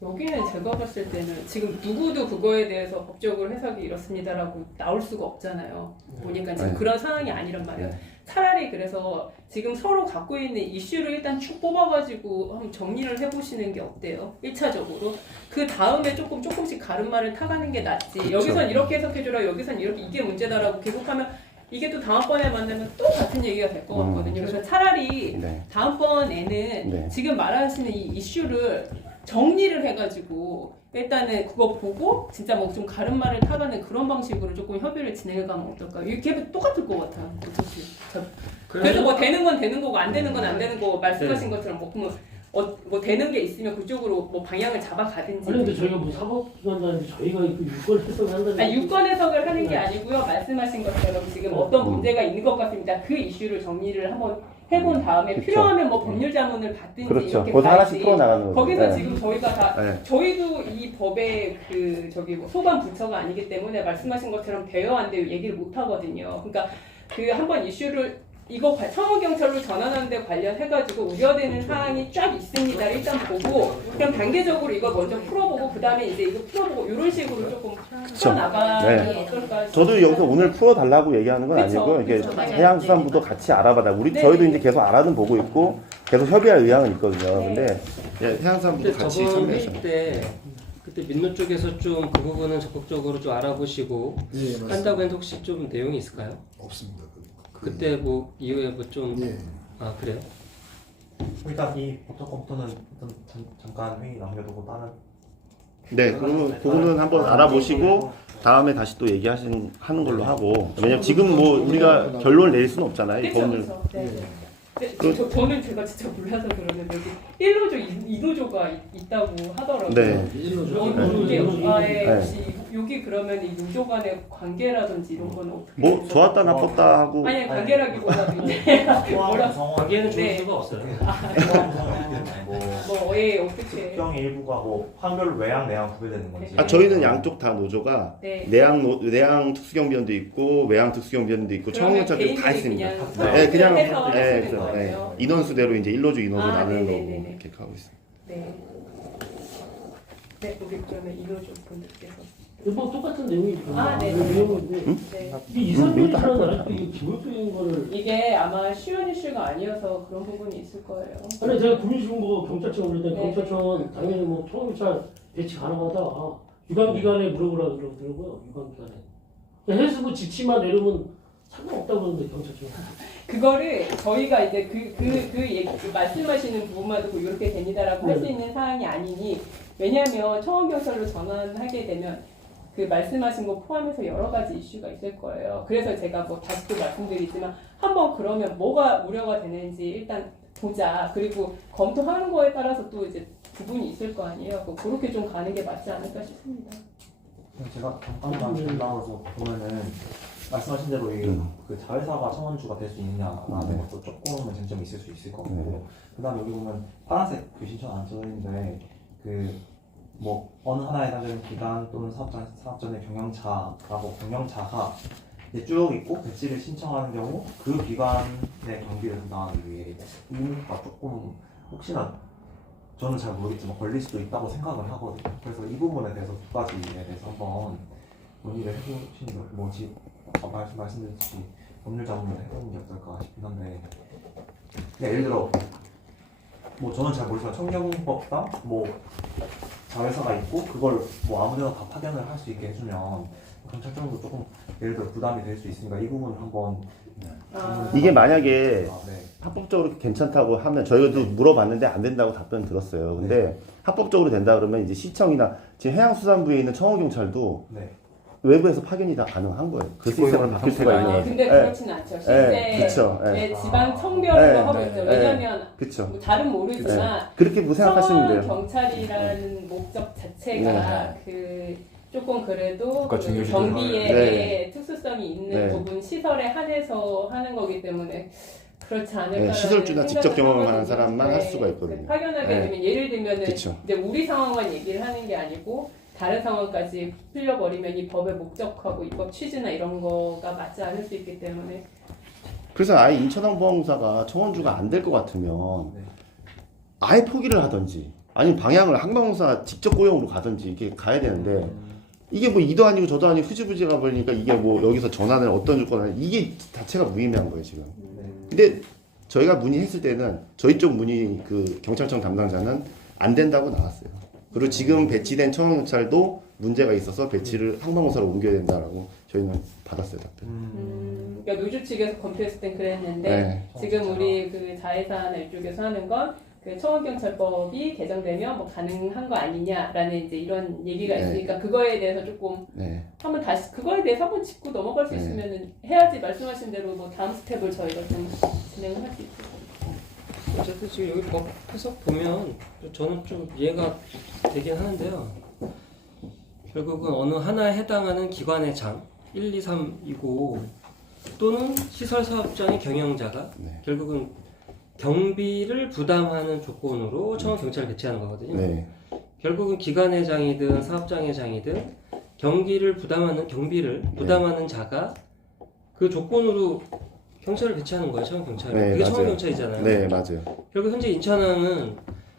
여기는 제가 봤을 때는 지금 누구도 그거에 대해서 법적으로 해석이 이렇습니다라고 나올 수가 없잖아요. 보니까 지금 네. 그런 상황이 아니란 말이에요. 네. 차라리 그래서 지금 서로 갖고 있는 이슈를 일단 쭉 뽑아가지고 한번 정리를 해보시는 게 어때요? 1차적으로. 그 다음에 조금씩 가름말을 타가는 게 낫지. 그쵸. 여기선 이렇게 해석해줘라, 여기선 이렇게 이게 문제다라고 계속하면 이게 또 다음번에 만나면 또 같은 얘기가 될 것 같거든요. 그래서 차라리 네. 다음번에는 네. 지금 말하시는 이 이슈를 정리를 해가지고 일단은 그거 보고 진짜 뭐 좀 가름말을 타가는 그런 방식으로 조금 협의를 진행해가면 어떨까요? 이게 똑같을 것 같아요. 어차피. 그래서 뭐 되는 건 되는 거고 안 되는 건 안 되는 거고 말씀하신 것처럼 뭐 그러면 뭐 되는 게 있으면 그쪽으로 뭐 방향을 잡아가든지. 아니 근데 저희가 뭐 사법기관단인데 저희가 그 유권 해석을 한다는 아니, 유권 해석을 하는 게 아니고요. 말씀하신 것처럼 지금 어떤 문제가 있는 것 같습니다. 그 이슈를 정리를 한번 해본 다음에 그쵸. 필요하면 뭐 법률 자문을 받든지 그렇죠. 이렇게 거기서 하나씩 가야지. 풀어나가는 거죠. 거기서 네. 지금 저희가 다 네. 저희도 이 법의 그 저기 뭐 소관 부처가 아니기 때문에 말씀하신 것처럼 돼요 안 돼요 얘기를 못 하거든요. 그러니까 그 한번 이슈를 이거 청원경찰로 전환하는데 관련해가지고 우려되는 사항이 쫙 있습니다. 일단 보고 그냥 단계적으로 이거 먼저 풀어보고 그 다음에 이제 이거 풀어보고 이런 식으로 조금 풀어나가면 네. 어떨까? 저도 여기서 오늘 풀어달라고 얘기하는 건 그쵸, 아니고요. 이게 그쵸, 맞아요. 해양수산부도 같이 알아봐라. 우리 네, 저희도 네. 이제 계속 알아는 보고 있고 계속 협의할 의향은 있거든요. 네. 근데 해양수산부도 근데 같이 저번 회의 참여해서. 때 그때 민노 쪽에서 좀 그 부분은 적극적으로 좀 알아보시고 예, 맞습니다. 한다고 했는데 혹시 좀 내용이 있을까요? 없습니다. 그때 뭐 이후에 뭐 좀 예. 아 그래요? 일단 이 법적검토는 일단 잠깐 회의 남겨두고 다른 네, 그러면 그거는 한번 알아보시고 다음에 다시 또 얘기하는 걸로 하고. 왜냐면 지금 뭐 우리가 결론을 내릴 수는 없잖아요. 이 그쵸, 법률. 그쵸. 네. 네, 저는 제가 진짜 몰라서 그러는데 여기 1노조, 2노조가 있다고 하더라고요. 네. 이게 네. 혹시 여기 그러면 이 노조 간의 관계라든지 이런 거는 어떻게? 뭐 좋았다 나빴다 하고. 아니 관계라기보다도 이제 뭐라 관계는 좋을 네. 수가 없어요. 뭐예 어떻게? 특정 일부가 뭐 판별 외양 내양 구별되는 건지. 아, 저희는 양쪽 다 노조가 네. 내양 특수경비원도 있고 외양 특수경비원도 있고 청원경찰도 다 있습니다. 네, 그냥 해서 네, 하시는 그래서, 네. 거예요? 인원수대로 이제 1노조 2노조 아, 나누는 거고 네네네네. 이렇게 가고 있습니다. 네. 네, 우리 그러면 이노조 분들께서. 뭐 똑같은 내용이죠. 아, 네. 내용인데 네. 이게 이상민이라는 아직도 이 기본적인 거를 이게 아마 쉬운 이슈가 아니어서 그런 부분이 있을 거예요. 아니 제가 국민신고 경찰청 그랬는데 네. 경찰청은 당연히 뭐 총경찰 배치 가능하다. 유관기관에 물어보라 그러더라고요. 유관기관에. 해수부 지침만 내려면 상관없다고 그러는데 경찰청은. 그거를 저희가 이제 그 말씀하시는 부분만 듣고 이렇게 됩니다라고 할 수 있는 사항이 아니니, 왜냐하면 청원경찰로 전환하게 되면 그 말씀하신 거 포함해서 여러 가지 이슈가 있을 거예요. 그래서 제가 뭐 다시 또 말씀드리지만 한번 그러면 뭐가 우려가 되는지 일단 보자. 그리고 검토하는 거에 따라서 또 이제 부분이 있을 거 아니에요. 그렇게 좀 가는 게 맞지 않을까 싶습니다. 제가 잠깐만 올라와서 보면은 말씀하신 대로 그 자회사가 청원주가 될 수 있느냐라는 것도 조금은 쟁점이 있을 수 있을 것 같고, 그다음에 여기 보면 파란색 그 신청 안 써있는데 그 뭐 어느 하나에 해당되는 기관 또는 사업장의 경영자가 이제 쭉 있고 배치를 신청하는 경우 그 기관의 경비를 담당하기 위해 이 문구가 조금 혹시나 저는 잘 모르겠지만 걸릴 수도 있다고 생각을 하거든요. 그래서 이 부분에 대해서 두 가지에 대해서 한번 논의를 해보시는 거, 뭐지 말씀드렸듯이 법률 자문을 해보는 게 어떨까 싶긴 한데, 예를 들어 뭐 저는 잘 모르지만 청경법상 뭐 자회사가 있고 그걸 뭐 아무데나 다 파견을 할 수 있게 해주면 경찰청도 조금 예를 들어 부담이 될 수 있으니까 이 부분을 한번 이게 만약에 네. 합법적으로 괜찮다고 하면 저희도 물어봤는데 안 된다고 답변 들었어요. 근데 합법적으로 된다 그러면 이제 시청이나 지금 해양수산부에 있는 청원경찰도 네. 외부에서 파견이 다 가능한 거예요. 그 시스템을 바뀔 수가 있는 거예요. 근데 그렇진 않죠. 실제 그쵸. 지방 청별로 하고 있죠. 네. 왜냐하면 그쵸. 뭐 다른 모르지만 그렇게 뭐 생각하시면 돼요. 경찰이라는 목적 자체가 그 조금 그래도 국가 그 중요시 경비에 네. 특수성이 있는 네. 부분 시설에 한해서 하는 거기 때문에 그렇지 않을까. 네, 시설주나 직접 경험하는 사람만 할 수가 있거든요. 파견하게 네. 되면 예를 들면은 그쵸. 이제 우리 상황만 얘기를 하는 게 아니고 다른 상황까지 흘려버리면 이 법의 목적하고 이 법 취지나 이런 거가 맞지 않을 수 있기 때문에. 그래서 아예 인천항공사가 청원주가 안 될 것 같으면 네. 아예 포기를 하든지 아니면 방향을 항공사 직접 고용으로 가든지 이렇게 가야 되는데 이게 뭐 이도 아니고 저도 아니고 흐지부지 가버리니까 이게 뭐 여기서 전환을 어떤 조건을 이게 자체가 무의미한 거예요 지금. 근데 저희가 문의했을 때는 저희 쪽 문의 그 경찰청 담당자는 안 된다고 나왔어요. 그리고 지금 배치된 청원경찰도 문제가 있어서 배치를 항공사로 옮겨야 된다라고 저희는 받았어요 답변. 그러니까 노조 측에서 검토했을 땐 그랬는데 네. 지금 우리 그 자회사나 이쪽에서 하는 건 그 청원경찰법이 개정되면 뭐 가능한 거 아니냐라는 이제 이런 얘기가 네. 있으니까 그거에 대해서 조금 네. 한번 다시 그거에 대해서 한번 짚고 넘어갈 수 네. 있으면은 해야지 말씀하신 대로 뭐 다음 스텝을 저희가 좀 진행을 할 수 있을 것 같아요. 어쨌든 지금 여기 법 해석 보면 저는 좀 이해가 되긴 하는데요. 결국은 어느 하나에 해당하는 기관의 장 1, 2, 3이고 또는 시설 사업장의 경영자가 네. 결국은 경비를 부담하는 조건으로 청원 경찰을 배치하는 거거든요. 네. 결국은 기관의 장이든 사업장의 장이든 경비를 부담하는 자가 그 조건으로 경찰을 배치하는 거예요. 청원 경찰을. 네, 그게 맞아요. 청원 경찰이잖아요. 네, 맞아요. 결국 현재 인천항은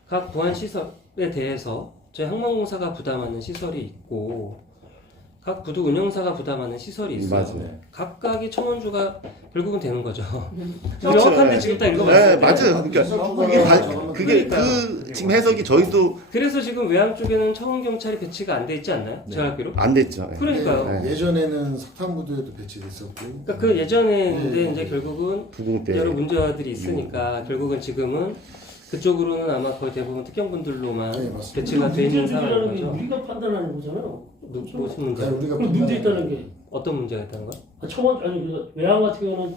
각 보안 시설에 대해서 저희 항만공사가 부담하는 시설이 있고 각 부두 운영사가 부담하는 시설이 있어요. 맞아요. 각각이 청원주가 결국은 되는 거죠. 그렇죠. 명확한데 네. 지금 딱 네, 읽어봤어요. 맞아요. 그러니까 그게 그 지금 해석이 저희도 그래서 지금 외항 쪽에는 청원경찰이 배치가 안 돼 있지 않나요? 제가 알기로? 안 됐죠. 네. 그러니까요. 네. 예전에는 석탄부두에도 배치됐었고. 그러니까 그 예전에 근데 이제 결국은 부궁 때 여러 문제들이 있으니까 결국은 지금은 그쪽으로는 아마 거의 대부분 특경분들로만 네, 맞습니다. 배치가 돼 있는 상황인 문제들이라는 게 거죠. 우리가 판단하는 거잖아요. 무슨 문제? 아니, 우리가 그럼 문제 있다는 게 어떤 문제가 있다는 거야? 청원 아니 그 외항 같은 경우는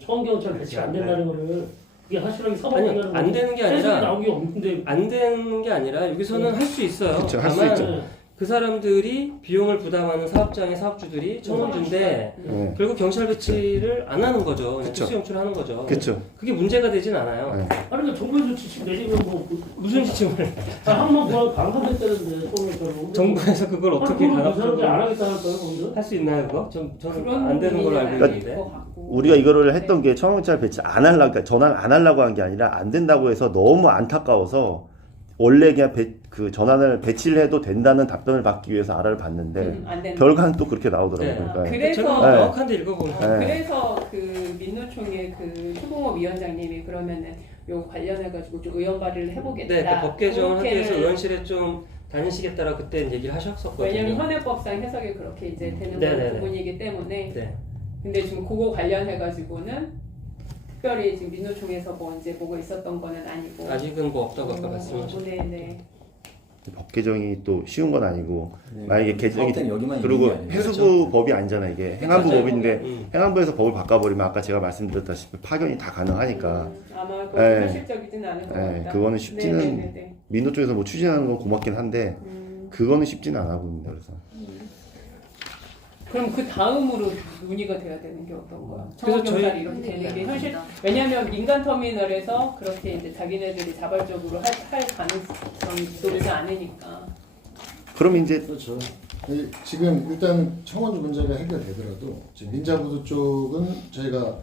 청원경찰 배치가 안 된다는 거를 그게 확실하게 아니요, 사법이라는 안 되는 게 해석이 아니라 나온 게 없는데 안 되는 게 아니라 여기서는 할 수 있어요. 그쵸, 할수 다만 있죠. 그 사람들이 비용을 부담하는 사업장의 사업주들이 청원주인데 네. 결국 경찰 배치를 안 하는 거죠. 그냥 그쵸. 특수 영출하는 거죠. 그렇죠. 그게 문제가 되진 않아요. 네. 아니 그러니까 정부에서 지침 내리면 뭐 무슨 지침을 한번 뭐 강화됐다는데 청원경찰로 정부에서 그걸 어떻게 그 사람들이 안 가급적으로 하겠다는 거예요 거기서? 할 수 있나요? 그거? 저는 그런 안 되는 걸로 알고 부분이 있는데. 아닐 것 같고. 우리가 이거를 했던 게 청원경찰 배치 안 하려고, 그러니까 전환 안 하려고 한 게 아니라 안 된다고 해서 너무 안타까워서 원래 그냥 그 전환을 배치를 해도 된다는 답변을 받기 위해서 알아를 봤는데 안 된다. 결과는 또 그렇게 나오더라고요. 네. 그러니까 그래서 제가 정확한데 읽어보면 네. 그래서 그 민노총의 그 추봉호 위원장님이 그러면은 요 관련해가지고 좀 의원 발의를 해보겠다. 네, 그 법 개정을 하기 위해서 그렇게를- 의원실에 좀 다니시겠다라고 그때 얘기를 하셨었거든요. 왜냐면 현행법상 해석이 그렇게 이제 되는 네네네. 부분이기 때문에. 네. 근데 지금 그거 관련해가지고는 특별히 지금 민노총에서 뭐 이제 보고 있었던 거는 아니고. 아직은 뭐 없다고 아까 말씀하셨죠. 네네. 법 개정이 또 쉬운 건 아니고 네. 만약에 개정이 법은 여기만 그리고 있는 게 아니에요. 해수부 법이 아니잖아 이게 행안부 맞아요. 법인데 행안부에서 법을 바꿔버리면 아까 제가 말씀드렸다시피 파견이 다 가능하니까 아마 그거 네. 현실적이진 않을 것 네, 같다. 그거는 쉽지는 네네네네. 민노 쪽에서 뭐 추진하는 건 고맙긴 한데 그거는 쉽지는 않아 보입니다. 그래서 그럼 그 다음으로 논의가 돼야 되는 게 어떤 거야? 그래서 청원경찰이 이렇게 되는 게 현실. 왜냐하면 민간 터미널에서 그렇게 이제 자기네들이 자발적으로 할 가능성이 높지 않으니까. 그럼 이제 그렇죠. 지금 일단 청원주 문제가 해결되더라도 지금 민자부두 쪽은 저희가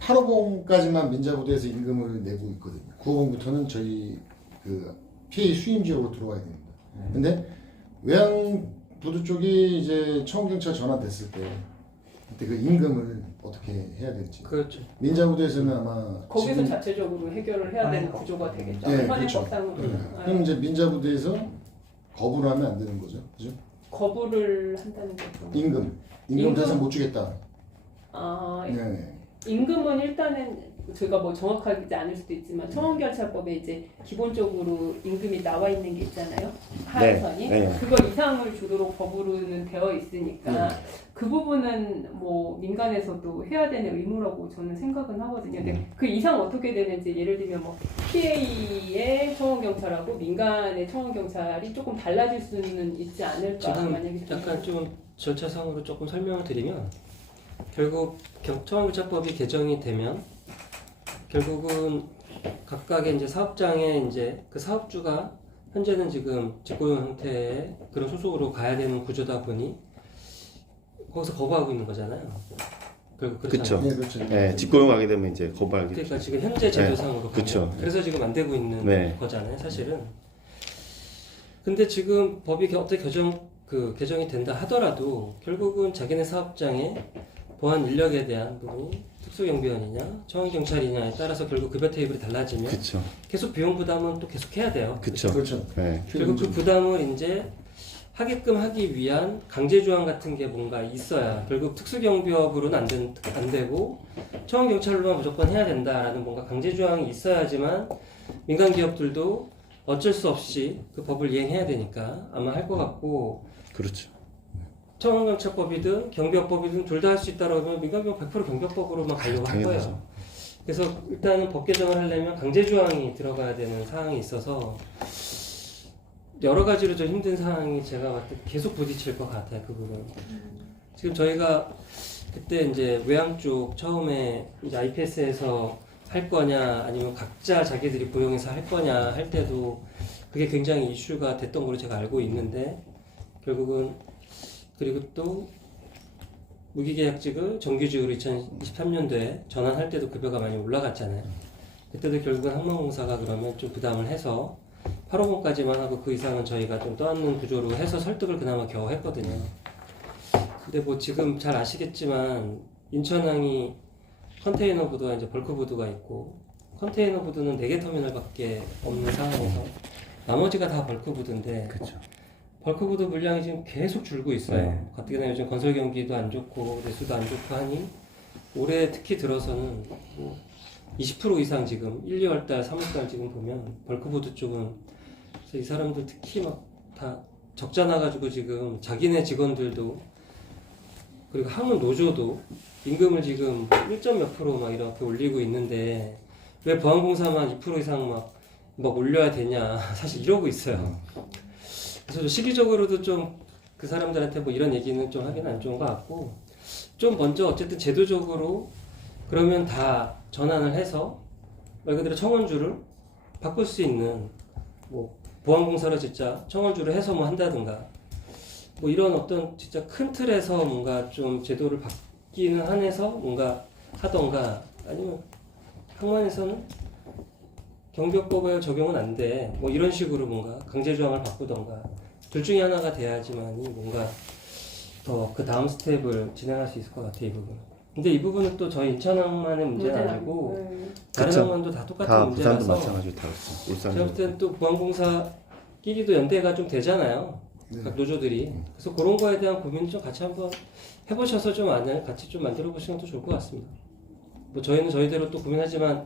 850까지만 민자부두에서 임금을 내고 있거든요. 950부터는 저희 그 피해 수임 지역으로 들어와야 됩니다. 근데 외양부두 쪽이 이제 청원경찰 전환됐을 때 그때 그 임금을 어떻게 해야 될지. 그렇죠. 민자부두에서는 아마 거기서 지금- 자체적으로 해결을 해야 되는 구조가 되겠죠. 네, 그렇죠. 현행법상으로. 네. 그럼 이제 민자부두에서 거부를 하면 안 되는 거죠, 그죠? 거부를 한다는 거죠. 임금 임금? 대상 못 주겠다. 아, 네. 임금은 일단은 제가 뭐 정확하지 않을 수도 있지만 청원경찰법에 이제 기본적으로 임금이 나와 있는 게 있잖아요. 하한선이 네. 그거 이상을 주도록 법으로는 되어 있으니까 그 부분은 뭐 민간에서도 해야 되는 의무라고 저는 생각은 하거든요. 근데 그 이상 어떻게 되는지 예를 들면 뭐 PA의 청원경찰하고 민간의 청원경찰이 조금 달라질 수는 있지 않을까. 지금 만약에 약간 좀 절차상으로 조금 설명을 드리면 결국 청원경찰법이 개정이 되면 결국은 각각의 이제 사업장에 이제 그 사업주가 현재는 지금 직고용 형태의 그런 소속으로 가야 되는 구조다 보니 거기서 거부하고 있는 거잖아요. 결국 그쵸. 네, 그렇죠. 네, 직고용하게 되면 이제 거부하게 그러니까 지금 현재 제도상으로 그쵸. 가면 그래서 지금 안 되고 있는 네. 거잖아요, 사실은. 근데 지금 법이 어떻게 개정이 된다 하더라도 결국은 자기네 사업장에 보안 인력에 대한 부분이 특수경비원이냐, 청원경찰이냐에 따라서 결국 급여 테이블이 달라지면 그렇죠. 계속 비용 부담은 또 계속 해야 돼요. 그렇죠. 그렇죠. 네. 결국 그 부담을 이제 하게끔 하기 위한 강제 조항 같은 게 뭔가 있어야 결국 특수경비업으로는 안 되고 청원경찰로만 무조건 해야 된다라는 뭔가 강제 조항이 있어야지만 민간 기업들도 어쩔 수 없이 그 법을 이행해야 되니까 아마 할 것 같고 그렇죠. 청원경찰법이든 경비업법이든 둘 다 할 수 있다고 하면 민간기업 100% 경비업법으로만 가려고 할 거예요. 당연하죠. 그래서 일단은 법 개정을 하려면 강제 조항이 들어가야 되는 사항이 있어서 여러 가지로 좀 힘든 상황이 제가 봤을 때 계속 부딪힐 것 같아요. 그 부분. 지금 저희가 그때 이제 외양 쪽 처음에 이제 IPS에서 할 거냐 아니면 각자 자기들이 고용해서 할 거냐 할 때도 그게 굉장히 이슈가 됐던 걸로 제가 알고 있는데 결국은 그리고 또 무기계약직을 정규직으로 2023년도에 전환할 때도 급여가 많이 올라갔잖아요. 그때도 결국은 항만공사가 그러면 좀 부담을 해서 850까지만 하고 그 이상은 저희가 좀 떠안는 구조로 해서 설득을 그나마 겨우 했거든요. 근데 뭐 지금 잘 아시겠지만 인천항이 컨테이너 부두와 이제 벌크 부두가 있고 컨테이너 부두는 4개 터미널밖에 없는 상황에서 나머지가 다 벌크 부두인데 그렇죠. 벌크 부두 물량이 지금 계속 줄고 있어요. 네. 가뜩이나 요즘 건설 경기도 안 좋고 내수도 안 좋고 하니 올해 특히 들어서는 뭐 20% 이상 지금 1, 2월달, 3월달 지금 보면 벌크 부두 쪽은 그래서 이 사람들 특히 막 다 적자 나가지고 지금 자기네 직원들도 그리고 항은 노조도 임금을 지금 1점 몇 프로 막 이렇게 올리고 있는데 왜 보안공사만 2% 이상 막 올려야 되냐 사실 이러고 있어요. 그래서 좀 시기적으로도 좀 그 사람들한테 뭐 이런 얘기는 좀 하기는 안 좋은 것 같고 좀 먼저 어쨌든 제도적으로 그러면 다 전환을 해서 말 그대로 청원주를 바꿀 수 있는 뭐 보안공사로 진짜 청원주를 해서 뭐 한다든가 뭐 이런 어떤 진짜 큰 틀에서 뭔가 좀 제도를 바뀌는 한에서 뭔가 하던가 아니면 항만에서는 경비업법에 적용은 안 돼. 뭐 이런 식으로 뭔가 강제 조항을 바꾸던가 둘 중에 하나가 돼야지만이 뭔가 더 그 다음 스텝을 진행할 수 있을 것 같아 이 부분. 근데 이 부분은 또 저희 인천항만의 문제는 아니고 다른 그쵸. 항만도 다 똑같은 다 부산도 문제라서 마찬가지로 다 그렇죠. 제가 일산도. 볼 때는 또 보안공사끼리도 연대가 좀 되잖아요. 각 노조들이. 그래서 그런 거에 대한 고민 좀 같이 한번 해보셔서 좀 같이 좀 만들어 보시는 것도 좋을 것 같습니다. 뭐 저희는 저희대로 또 고민하지만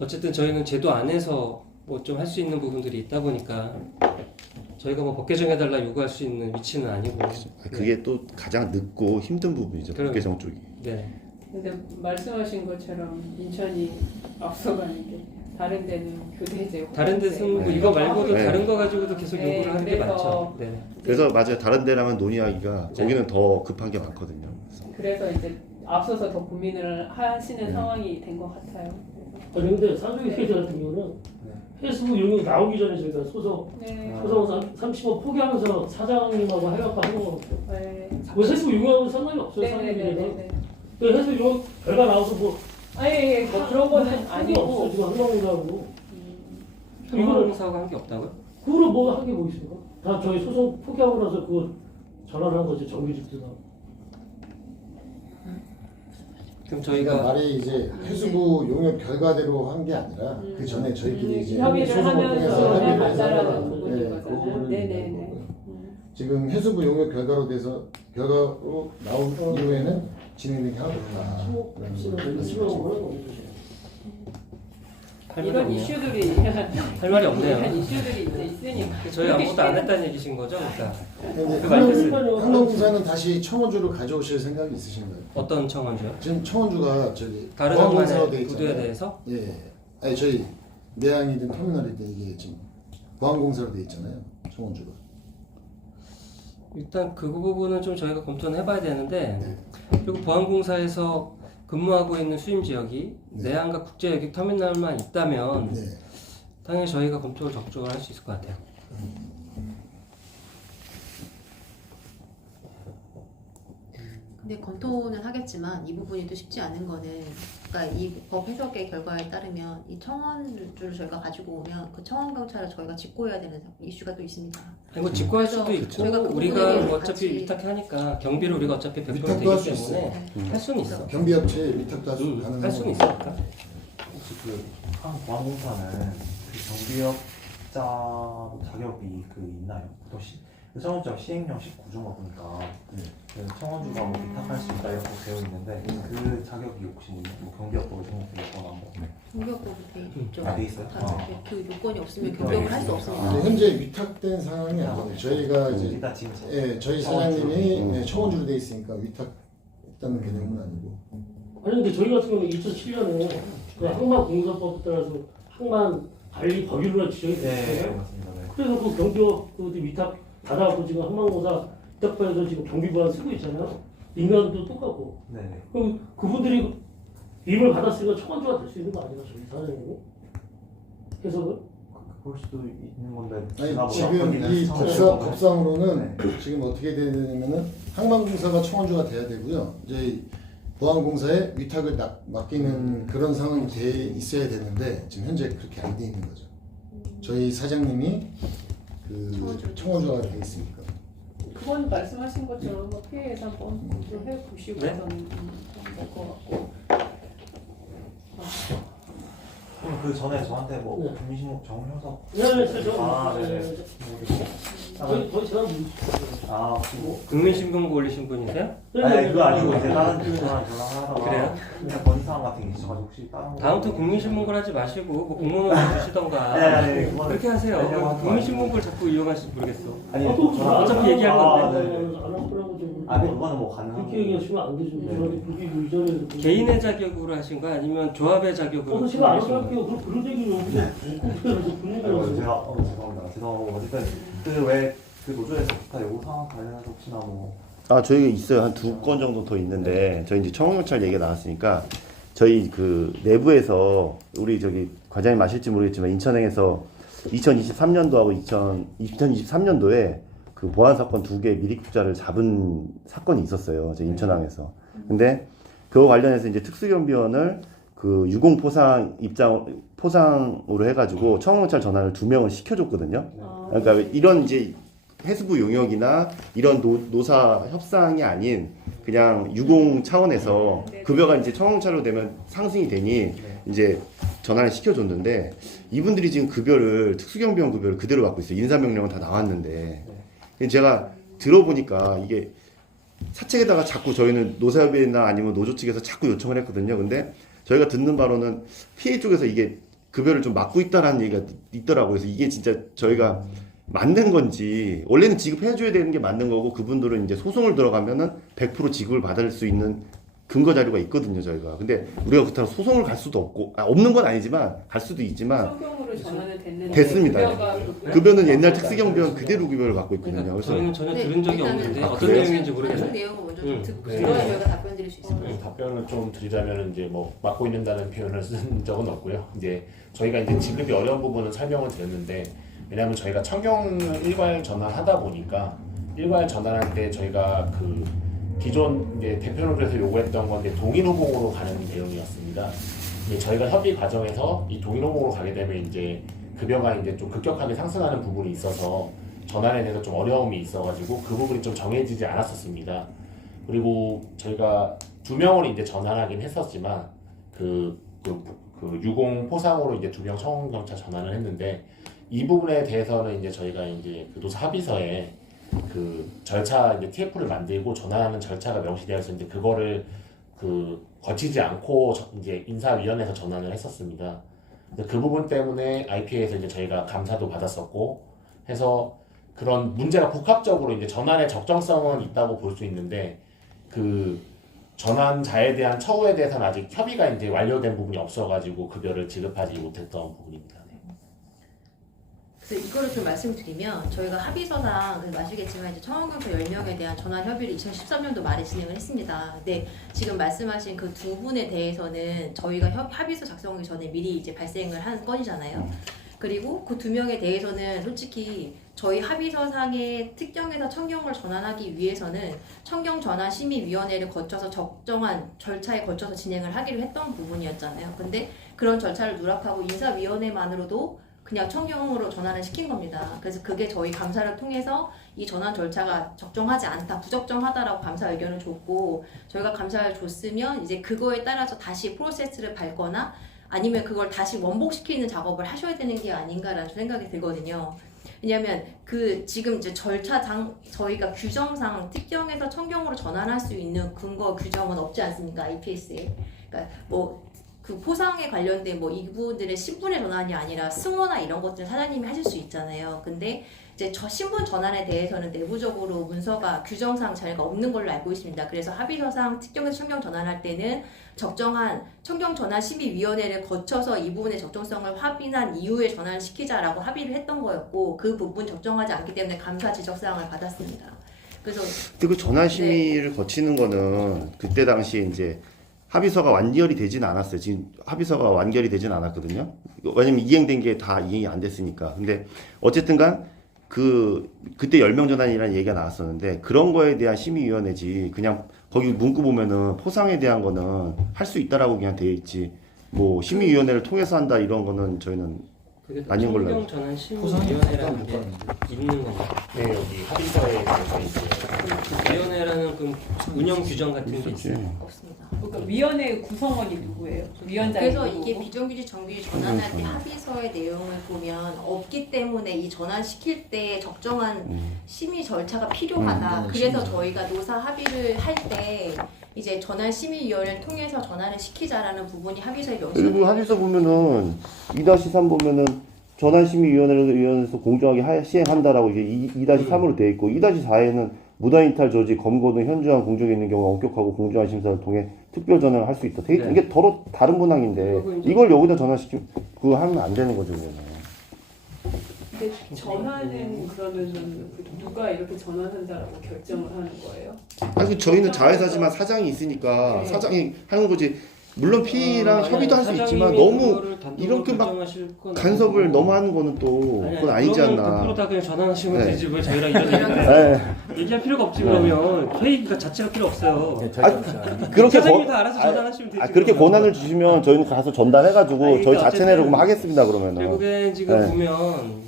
어쨌든 저희는 제도 안에서 뭐 좀 할 수 있는 부분들이 있다 보니까 저희가 뭐 법 개정해달라 요구할 수 있는 위치는 아니고. 그게 또 가장 늦고 힘든 부분이죠. 그럼. 법 개정 쪽이. 네. 근데 말씀하신 것처럼 인천이 앞서가는 게 다른 데는 교대제 다른 데서는 뭐 이거 말고도 네. 다른 거 가지고도 계속 네, 요구를 하는 게 그래서 많죠. 네. 그래서 맞아요. 다른 데랑은 논의하기가 네. 거기는 더 급한 게 많거든요. 그래서 이제 앞서서 더 고민을 하시는 네. 상황이 된 것 같아요. 아니 근데 산소기 회계 같은 경우는 페이스북 용역 나오기 전에 저희가 소송 네. 35 포기하면서 사장님하고 해갖고 하는 거고 네. 뭐 페이스북 용역은 상관이 없어요. 사장님들은. 네네네네. 그 페이스북 용역 결과 나와서 뭐 아예 뭐 그런 거는 없어 아니고. 지금 한방공사하고 이거를 항공사하고 한 게 없다고요? 그거를 뭐 한 게 뭐 있습니까? 다 저희 소송 포기하고 나서 그거 전화를 한 거지 정규직들하고. 그럼 저희가 저희가 말이 이제 해수부 용역 결과대로 한 게 아니라 그 전에 저희끼리 이제 협의를 소송을 하면서 통해서 해 협의를 해서 간다라는 부분인 네, 거잖아요. 그거를 네네네. 얘기하는 거고요. 지금 해수부 용역 결과로 나온 이후에는 진행된 게 하나도 없다. 할 말이 이런 없네요. 이슈들이 할 말이 없네요. 이런 이슈들이 이제 있으니까. 저희 아무것도 안 했다는 얘기신 거죠? 그러니까 근데 그 말씀을 항공사는 다시 청원주로 가져오실 생각이 있으신가요? 어떤 청원주요? 지금 청원주가 저기 다른 보안공사로 돼 항만의 구도에 있잖아요. 대해서? 예, 아니 저희 내항이든 터미널이든 이게 지금 보안공사로 돼 있잖아요. 청원주가. 일단 그 부분은 좀 저희가 검토는 해봐야 되는데 네. 그리고 보안공사에서 근무하고 있는 수임 지역이 네. 내항과 국제 여객 터미널만 있다면 네. 당연히 저희가 검토를 적극적으로 할 수 있을 것 같아요. 근데 검토는 하겠지만 이 부분이 또 쉽지 않은 거는 그러니까 이 법 해석의 결과에 따르면 이 청원주를 저희가 가지고 오면 그 청원 경찰을 저희가 직고해야 되는 이슈가 또 있습니다. 아니 뭐 직구할 그래서 수도 있고 저희가 그 우리가 부분에 뭐 어차피 같이- 위탁하니까 경비를 우리가 어차피 100% 위탁도 되기 할수 때문에 있어요. 할 수는 있어. 경비업체에 위탁도 할수 가능한 할 수는 거고. 있으니까. 혹시 그 보안공사는 그 경비업자 자격이 그 있나요? 또 청원주가 시행령 19조가 보니까 그 청원주가 뭐 위탁할 수 있다 이렇게 되어 있는데 그 자격이 혹시 뭐 경비업법에 등록되어 있거나 뭐 공격법이 돼 있죠. 돼 있어요? 그 요건이 없으면 경력을 할 수 없습니다. 근데 현재 위탁된 상황이 아니에요. 저희가 이제 일단 지금 저희 사장님이 청원주로 돼 있으니까 위탁했다는 개념은 아니고. 아니 근데 저희 같은 경우는 2007년에 그 항만공사법 따라서 항만 관리 법률로 지정이 네 됐어요. 맞습니다. 네. 그래서 그 경비업 그 위탁 받아갖고 지금 항만공사 위탁반에서 지금 경비보안 쓰고 있잖아요. 인간도 똑같고. 네네. 그럼 그분들이 임을 받았으니까 청원주가 될 수 있는 거 아니에요, 저희 사장님이? 해석을? 볼 수도 있는 건데 아니 제가 뭐 지금 거기는 이 청원주가 법상으로는 지금 어떻게 되냐면은 항만공사가 청원주가 돼야 되고요. 이제 보안공사에 위탁을 맡기는 그런 상황이 돼 있어야 되는데 지금 현재 그렇게 안 돼 있는 거죠. 저희 사장님이 그 청원주가 돼 있으니까. 그건 말씀하신 것처럼 뭐 피해에서 한번 좀 해보시고서는 될 것 같고. 그 전에 저한테 뭐 네. 김민식 정효석 네, 저, 아, 네네. 거의 제가 아 그리고 국민신문고 올리신 분이세요? 아니 그거 아니고 이제 다른 전화하다가 그래요? 그냥 건의사항 같은 게 있어가지고 혹시 다른 거 다음부터 국민신문고를 하지 마시고 뭐 공문을 주시던가 아니, 그거는- 그렇게 하세요. 아니요, 국민신문고를 자꾸 이용하실지 모르겠어. 아니 어차피 얘기한 건데. 네. 아 네, 그거는 뭐 가능한 그렇게 얘기하시면 안 되죠. 저한테 그게 이전에 개인의 자격으로 하신 거 아니면 조합의 자격으로 제가 하신 안 거예요? 할게요. 그런 얘기를 여기서 그런 얘기를 아이고, 하세요. 제가 죄송합니다. 죄송하고 어쨌든 그 왜 그 노조에서 기타 요구 사항 관련해서 혹시나 뭐 저희가 있어요. 한 2건 정도 더 있는데, 저희 이제 청원경찰 얘기가 나왔으니까, 저희 그 내부에서, 우리 저기 과장님 아실지 모르겠지만, 인천행에서 2023년도하고 2023년도에 그 보안 사건 2개 미리국자를 잡은 사건이 있었어요. 저희 인천항에서. 근데 그거 관련해서 이제 특수경비원을 그 유공 포상으로 해가지고 청원경찰 전환을 2명을 시켜줬거든요. 그러니까 이런 이제 해수부 용역이나 이런 노사 협상이 아닌 그냥 유공 차원에서 급여가 이제 청원경찰로 되면 상승이 되니 이제 전환을 시켜줬는데 이분들이 지금 급여를 특수경비원 급여를 그대로 받고 있어요. 인사명령은 다 나왔는데 제가 들어보니까 이게 사책에다가 자꾸 저희는 노사협의회나 아니면 노조 측에서 자꾸 요청을 했거든요. 근데 저희가 듣는 바로는 피해 쪽에서 이게 급여를 좀 막고 있다라는 얘기가 있더라고요. 그래서 이게 진짜 저희가 맞는 건지, 원래는 지급해줘야 되는 게 맞는 거고, 그분들은 이제 소송을 들어가면은 100% 지급을 받을 수 있는 근거 자료가 있거든요, 저희가. 근데 우리가 그렇다고 소송을 갈 수도 없고, 없는 건 아니지만, 갈 수도 있지만, 성경으로 전환은 됐는데 됐습니다. 급여는 옛날 특수경비원 그대로 급여를 받고 있거든요. 그러니까 그래서 저희는 전혀 네, 들은 적이 일단은 없는데 그 어떤 내용인지 모르겠어요. 내용을 먼저 좀 듣고 네. 들어야 저희가 답변 드릴 수 있습니다. 답변을 좀 드리자면 이제 뭐 맡고 있는다는 표현을 쓴 적은 없고요. 이제 저희가 이제 지급이 어려운 부분은 설명을 드렸는데, 왜냐하면 저희가 청경을 일괄 전환하다 보니까 일괄 전환할 때 저희가 그 기존 이제 대표노조에서 요구했던 건데 동일호봉으로 가는 내용이었습니다. 이제 저희가 협의 과정에서 이 동일호봉으로 가게 되면 이제 급여가 이제 좀 급격하게 상승하는 부분이 있어서 전환에 대해서 좀 어려움이 있어가지고 그 부분이 좀 정해지지 않았었습니다. 그리고 저희가 2명으로 이제 전환하긴 했었지만 그 유공 포상으로 이제 2명 청원경찰 전환을 했는데 이 부분에 대해서는 이제 저희가 이제 그 노사 합의서에 그 절차 이제 TF를 만들고 전환하는 절차가 명시되어 있었는데 그거를 그 거치지 않고 이제 인사위원회에서 전환을 했었습니다. 그 부분 때문에 IPA에서 이제 저희가 감사도 받았었고 해서 그런 문제가 복합적으로 이제 전환의 적정성은 있다고 볼 수 있는데 그 전환자에 대한 처우에 대해서는 아직 협의가 이제 완료된 부분이 없어가지고 급여를 지급하지 못했던 부분입니다. 그래서 이거를 좀 말씀드리면 저희가 합의서상 아시겠지만 이제 청원경찰 10명에 대한 전환 협의를 2013년도 말에 진행을 했습니다. 근데 지금 말씀하신 그 두 분에 대해서는 저희가 합의서 작성하기 전에 미리 이제 발생을 한 건이잖아요. 그리고 그 2명에 대해서는 솔직히 저희 합의서상의 특경에서 청경을 전환하기 위해서는 청경 전환 심의위원회를 거쳐서 적정한 절차에 거쳐서 진행을 하기로 했던 부분이었잖아요. 근데 그런 절차를 누락하고 인사위원회만으로도 그냥 청경으로 전환을 시킨 겁니다. 그래서 그게 저희 감사를 통해서 이 전환 절차가 적정하지 않다, 부적정하다라고 감사 의견을 줬고 저희가 감사를 줬으면 이제 그거에 따라서 다시 프로세스를 밟거나 아니면 그걸 다시 원복시키는 작업을 하셔야 되는 게 아닌가라는 생각이 들거든요. 왜냐하면 그 지금 이제 절차상 저희가 규정상 특경에서 청경으로 전환할 수 있는 근거 규정은 없지 않습니까? IPS에. 그러니까 뭐 그 포상에 관련된 뭐 이 부분들의 신분의 전환이 아니라 승호나 이런 것들은 사장님이 하실 수 있잖아요. 근데 이제 저 신분 전환에 대해서는 내부적으로 문서가 규정상 자리가 없는 걸로 알고 있습니다. 그래서 합의서상 특경에서 청경 전환할 때는 적정한 청경 전환 심의위원회를 거쳐서 이 부분의 적정성을 확인한 이후에 전환을 시키자라고 합의를 했던 거였고 그 부분 적정하지 않기 때문에 감사 지적사항을 받았습니다. 그래서 근데 그 전환 심의를 거치는 거는 그때 당시에 이제 합의서가 완결이 되진 않았어요. 지금 합의서가 완결이 되진 않았거든요. 왜냐면 이행된 게 다 이행이 안 됐으니까. 근데 어쨌든간 그때 10명 전환이라는 얘기가 나왔었는데 그런 거에 대한 심의위원회지 그냥 거기 문구 보면은 포상에 대한 거는 할 수 있다라고 그냥 돼 있지 뭐 심의위원회를 통해서 한다 이런 거는 저희는 그게 아닌 걸로 청경 전환 심의위원회라는 게 있는 건가요? 네, 여기 합의서에 대해서 이제 그 위원회라는 그 운영 규정 같은 게 있었지. 있어요? 없습니다. 그러니까 위원회 구성원이 누구예요? 위원장이 그래서 누구고? 이게 비정규직 정규직 전환할 때 합의서의 내용을 보면 없기 때문에 이 전환시킬 때 적정한 심의 절차가 필요하다. 그래서 저희가 노사 합의를 할 때 이제 전환 심의위원회를 통해서 전환을 시키자라는 부분이 합의서에 명시되어 그리고 합의서 보면은 2-3 보면은 전환심의위원회에서 공정하게 시행한다라고 이게 2-3으로 돼 있고 2-4에는 무단이탈 저지 검거 등 현저한 공정이 있는 경우 엄격하고 공정한 심사를 통해 특별 전환을 할 수 있다. 되게 네. 이게 더러 다른 문항인데 이걸 여기다 전환시키면 그거 하면 안 되는 거죠, 그거는. 근데 전환은 그러면은 누가 이렇게 전환한다라고 결정을 하는 거예요? 아니 저희는 자회사지만 사장이 있으니까 네. 사장이 하는 거지. 물론 PE랑 아니, 협의도 할 수 사장님이 있지만 너무 그거를 단독으로 이렇게 막 결정하실 건 간섭을 아니고. 너무 하는 거는 또 그건 아니지 그러면 않나. 100%다 그냥 전환하시면 네. 되지 왜 저희랑 이런 얘기를 네. 얘기할 필요가 없지 그러면 회의가 자체가 필요 없어요. 그렇게 사장님이 다 알아서 전환하시면 되지. 그렇게 그러면. 권한을 주시면 저희는 가서 전달해가지고 아니, 그러니까 저희 자체 내로 그럼 하겠습니다 그러면은. 결국엔 지금 네. 보면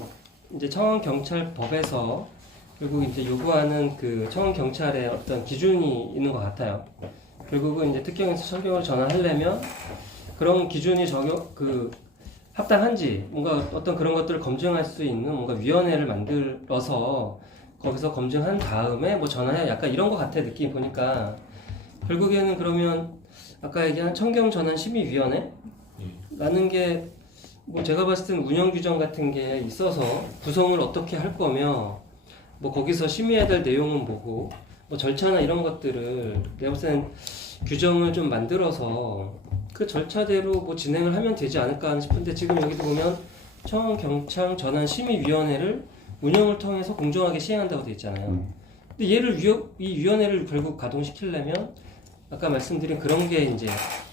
이제 청원경찰법에서 결국 이제 요구하는 그 청원경찰의 어떤 기준이 있는 것 같아요. 결국은 이제 특경에서 청경을 전환하려면 그런 기준이 합당한지 뭔가 어떤 그런 것들을 검증할 수 있는 뭔가 위원회를 만들어서 거기서 검증한 다음에 뭐 전환해 약간 이런 것 같아 느낌이 보니까 결국에는 그러면 아까 얘기한 청경 전환 심의위원회 라는 게 뭐 제가 봤을 때는 운영 규정 같은 게 있어서 구성을 어떻게 할 거며 뭐 거기서 심의해야 될 내용은 뭐고 뭐 절차나 이런 것들을 내가 볼 때는 규정을 좀 만들어서 그 절차대로 뭐 진행을 하면 되지 않을까 싶은데 지금 여기도 보면 청원경찰 전환심의위원회를 운영을 통해서 공정하게 시행한다고 되어 있잖아요. 근데 이 위원회를 결국 가동시키려면 아까 말씀드린 그런 게 이제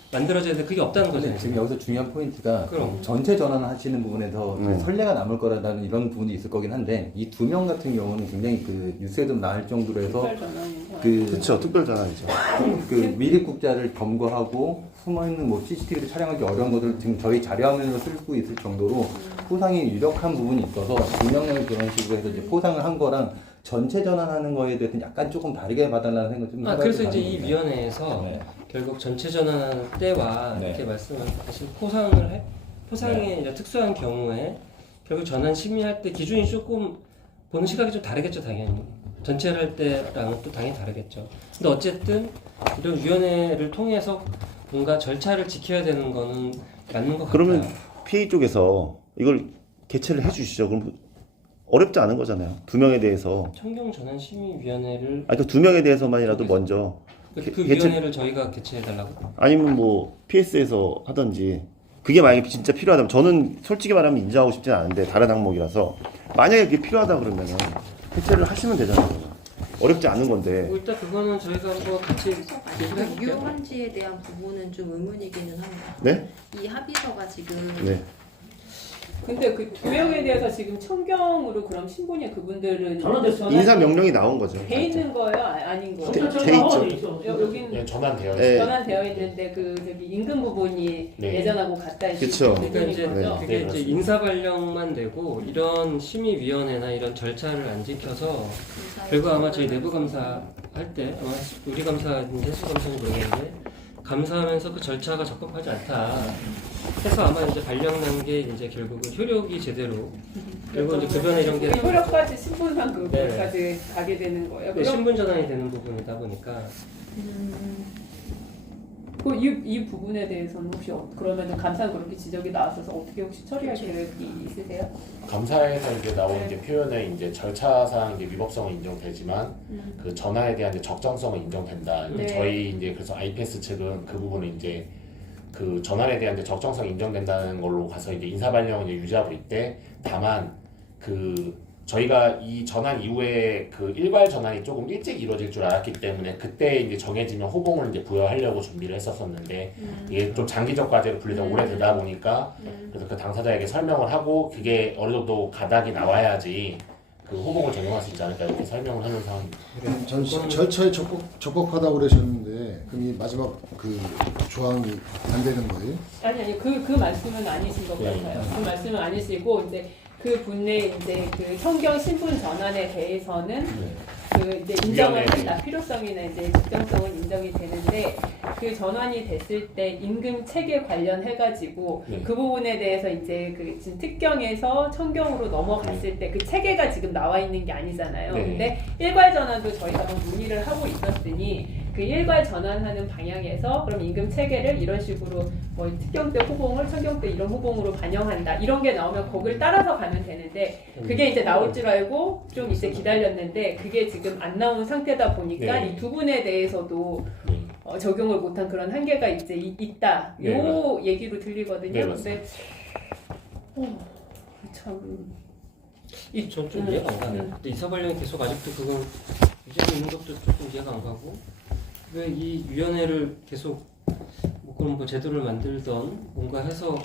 만들어져야 돼. 그게 없다는 거죠. 지금 여기서 중요한 포인트가 그럼. 전체 전환하시는 부분에서 선례가 남을 거라는 이런 부분이 있을 거긴 한데 이 두 명 같은 경우는 굉장히 그 뉴스에도 나올 정도로 해서 그렇죠. 특별 전환이죠. 그 미립국자를 검거하고 숨어있는 뭐 CCTV를 촬영하기 어려운 것을 지금 저희 자료화면으로 쓸고 있을 정도로 포상이 유력한 부분이 있어서 두 명을 그런 식으로 해서 이제 포상을 한 거랑 전체 전환하는 거에 대해서는 약간 조금 다르게 봐달라는 생각 좀 해봐야 그래서 될 이제 것 이 같아요. 위원회에서 네. 결국 전체 전환하는 때와 네. 이렇게 말씀하신 포상의 이제 특수한 경우에 결국 전환 심의할 때 기준이 조금 보는 시각이 좀 다르겠죠, 당연히. 전체를 할 때랑은 또 당연히 다르겠죠. 근데 어쨌든 이런 위원회를 통해서 뭔가 절차를 지켜야 되는 거는 맞는 것 그러면 같아요. PA 쪽에서 이걸 개최를 해주시죠. 그럼 어렵지 않은 거잖아요. 두 명에 대해서. 청경 전환 심의위원회를 그 두 명에 대해서만이라도 먼저. 그 개최- 위원회를 저희가 개최해달라고. 아니면 뭐 PS에서 하든지. 그게 만약에 진짜 필요하다면 저는 솔직히 말하면 인정하고 싶진 않은데 다른 항목이라서 만약에 그게 필요하다 그러면은 개최를 하시면 되잖아요. 어렵지 않은 건데. 일단 그거는 저희가 뭐 같이 얘기를 지금 해볼게요. 유효한지에 대한 부분은 좀 의문이기는 합니다. 네? 이 합의서가 지금 네. 근데 그 두 명에 대해서 지금 청경으로 그럼 신분이 그분들은 전환됐어요. 인사 명령이 나온 거죠. 돼 있는 거예요? 아닌 거예요? 돼 전환 있죠. 여긴 예, 전환되어 있어요. 네. 전환되어 있는데 그 저기 임금 부분이 네. 예전하고 같다 그쵸. 그러니까 이제 거죠? 그게 이제 그렇습니다. 인사 발령만 되고 이런 심의위원회나 이런 절차를 안 지켜서 결국 아마 저희 내부 감사 할 때 아마 우리 감사인지 해수 감사인지 모르겠는데 감사하면서 그 절차가 적합하지 않다 해서 아마 이제 발령난 게 이제 결국은 효력이 제대로 그리고 이제 급여나 이런 게 효력까지 신분상 네. 그것까지 가게 되는 거예요. 그 그럼 신분 전환이 되는 부분이다 보니까 이 부분에 대해서는 혹시 그러면 감사는 그렇게 지적이 나왔어서 어떻게 혹시 처리할 계획이 있으세요? 감사에서 이제 나온 이제 표현에 이제 절차상 이제 위법성은 인정되지만 그 전화에 대한 이제 적정성은 인정된다. 네. 저희 이제 그래서 IPS 측은 그 부분을 이제 그 전환에 대한 이제 적정성 인정된다는 걸로 가서 이제 인사 발령을 이제 유지하고 있대. 다만 그 저희가 이 전환 이후에 그 일괄 전환이 조금 일찍 이루어질 줄 알았기 때문에 그때 이제 정해지면 호봉을 이제 부여하려고 준비를 했었었는데 이게 좀 장기적 과제로 분리가 오래되다 보니까 그래서 그 당사자에게 설명을 하고 그게 어느 정도 가닥이 나와야지 그 호봉을 적용할 수 있지 않을까 이렇게 설명을 하는 상황입니다. 전 절차에 적법하다고 그러셨는데 그럼 이 마지막 그 조항이 안 되는 거예요? 아니 그 말씀은 아니신 것 네. 같아요. 그 말씀은 아니시고 이제 그 분의 이제 그 성경 신분 전환에 대해서는 그 이제 인정을 위원회. 한다. 필요성이나 이제 적정성은 인정이 되는데 그 전환이 됐을 때 임금 체계 관련해 가지고 네. 그 부분에 대해서 이제 그 지금 특경에서 청경으로 넘어갔을 때 그 체계가 지금 나와 있는 게 아니잖아요. 네. 근데 일괄 전환도 저희가 뭐 문의를 하고 있었으니 그 일괄 전환하는 방향에서 그럼 임금 체계를 이런 식으로 뭐 특경 때 호봉을 청경 때 이런 호봉으로 반영한다 이런 게 나오면 거기를 따라서 가면 되는데 그게 이제 나올 줄 알고 좀 이제 기다렸는데 그게 지금 안 나온 상태다 보니까 네. 이 두 분에 대해서도 네. 적용을 못한 그런 한계가 이제 있다 네, 요 얘기로 들리거든요. 네, 근데 참 전좀 이해가 안 가네. 근데 이사 발령이 계속 아직도 그건 유지하고 있는 것도 조금 이해가 안 가고 왜 이 위원회를 계속 뭐 그런 뭐 제도를 만들던 뭔가 해서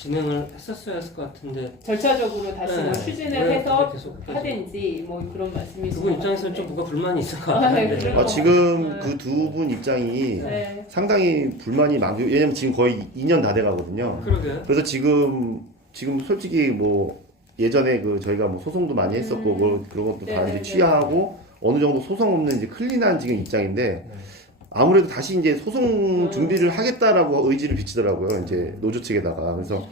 진행을 했었어야 했을 것 같은데 절차적으로 다시 뭐 네. 추진을 왜 해서 그렇게 계속까지. 하든지 뭐 그런 말씀이신 그분 것 입장에서는 같은데. 좀 뭐가 불만이 있을 것 아, 같은데. 네, 그런 지금 네. 그 두 분 입장이 네. 상당히 불만이 많고 왜냐면 지금 거의 2년 다 돼가거든요. 그러게. 그래서 지금 솔직히 뭐 예전에 그 저희가 뭐 소송도 많이 했었고 그런 것도 다 네, 이제 네, 취하하고 어느 정도 소송 없는 이제 클린한 지금 입장인데 아무래도 다시 이제 소송 준비를 하겠다라고 의지를 비치더라고요. 이제 노조 측에다가. 그래서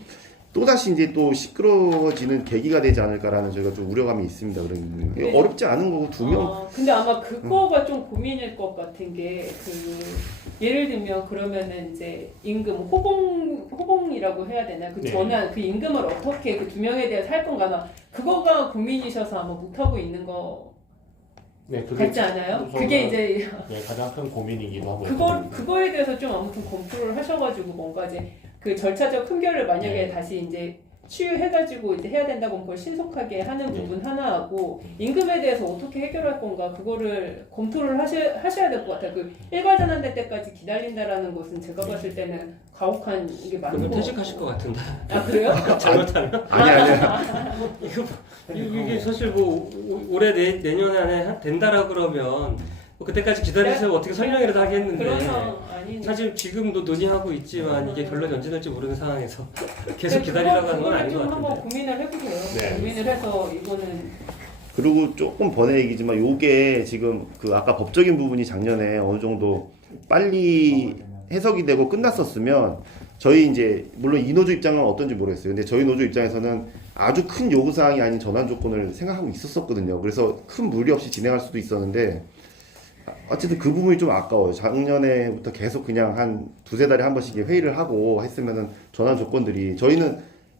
또 다시 이제 또 시끄러워지는 계기가 되지 않을까라는 저희가 좀 우려감이 있습니다. 그런 게 네. 어렵지 않은 거고 두 명. 근데 아마 그거가 좀 고민일 것 같은 게 예를 들면 그러면은 이제 임금 호봉이라고 해야 되나 그 네. 전환 그 임금을 어떻게 그 두 명에 대해서 할 건가 아마 그거가 고민이셔서 아마 못 하고 있는 거 네, 그게 같지 않아요? 우선은 그게 이제 네, 가장 큰 고민이기도 하고요. 그거에 대해서 좀 아무튼 검토를 하셔가지고 뭔가 이제 그 절차적 흠결을 만약에 네. 다시 이제 치유해가지고 이제 해야 된다고 하면 그걸 신속하게 하는 네. 부분 하나하고 임금에 대해서 어떻게 해결할 건가 그거를 검토를 하셔야 될 것 같아요. 그 일괄전환될 때까지 기다린다라는 것은 제가 봤을 때는 가혹한 이게 맞는 그러면 거 퇴직하실 것 같은데. 아 그래요? 잘못하면. 아니. 이게 사실 뭐 올해 내년 안에 된다라 그러면 뭐 그때까지 기다리세요 어떻게 설명이라도 하겠는데. 그러면 아니 사실 지금도 논의하고 있지만 이게 결론이 언제 날지 모르는 상황에서 계속 기다리라고 하는 건 아닌 것 좀 한번 같은데. 고민을 해보세요. 네. 고민을 해서 이거는 그리고 조금 번외 얘기지만 요게 지금 그 아까 법적인 부분이 작년에 어느 정도 빨리 해석이 되고 끝났었으면 저희 이제 물론 이 노조 입장은 어떤지 모르겠어요. 근데 저희 노조 입장에서는 아주 큰 요구 사항이 아닌 전환 조건을 생각하고 있었거든요. 그래서 큰 무리 없이 진행할 수도 있었는데 어쨌든 그 부분이 좀 아까워요. 작년에부터 계속 그냥 한 두세 달에 한 번씩 회의를 하고 했으면은 전환 조건들이 저희는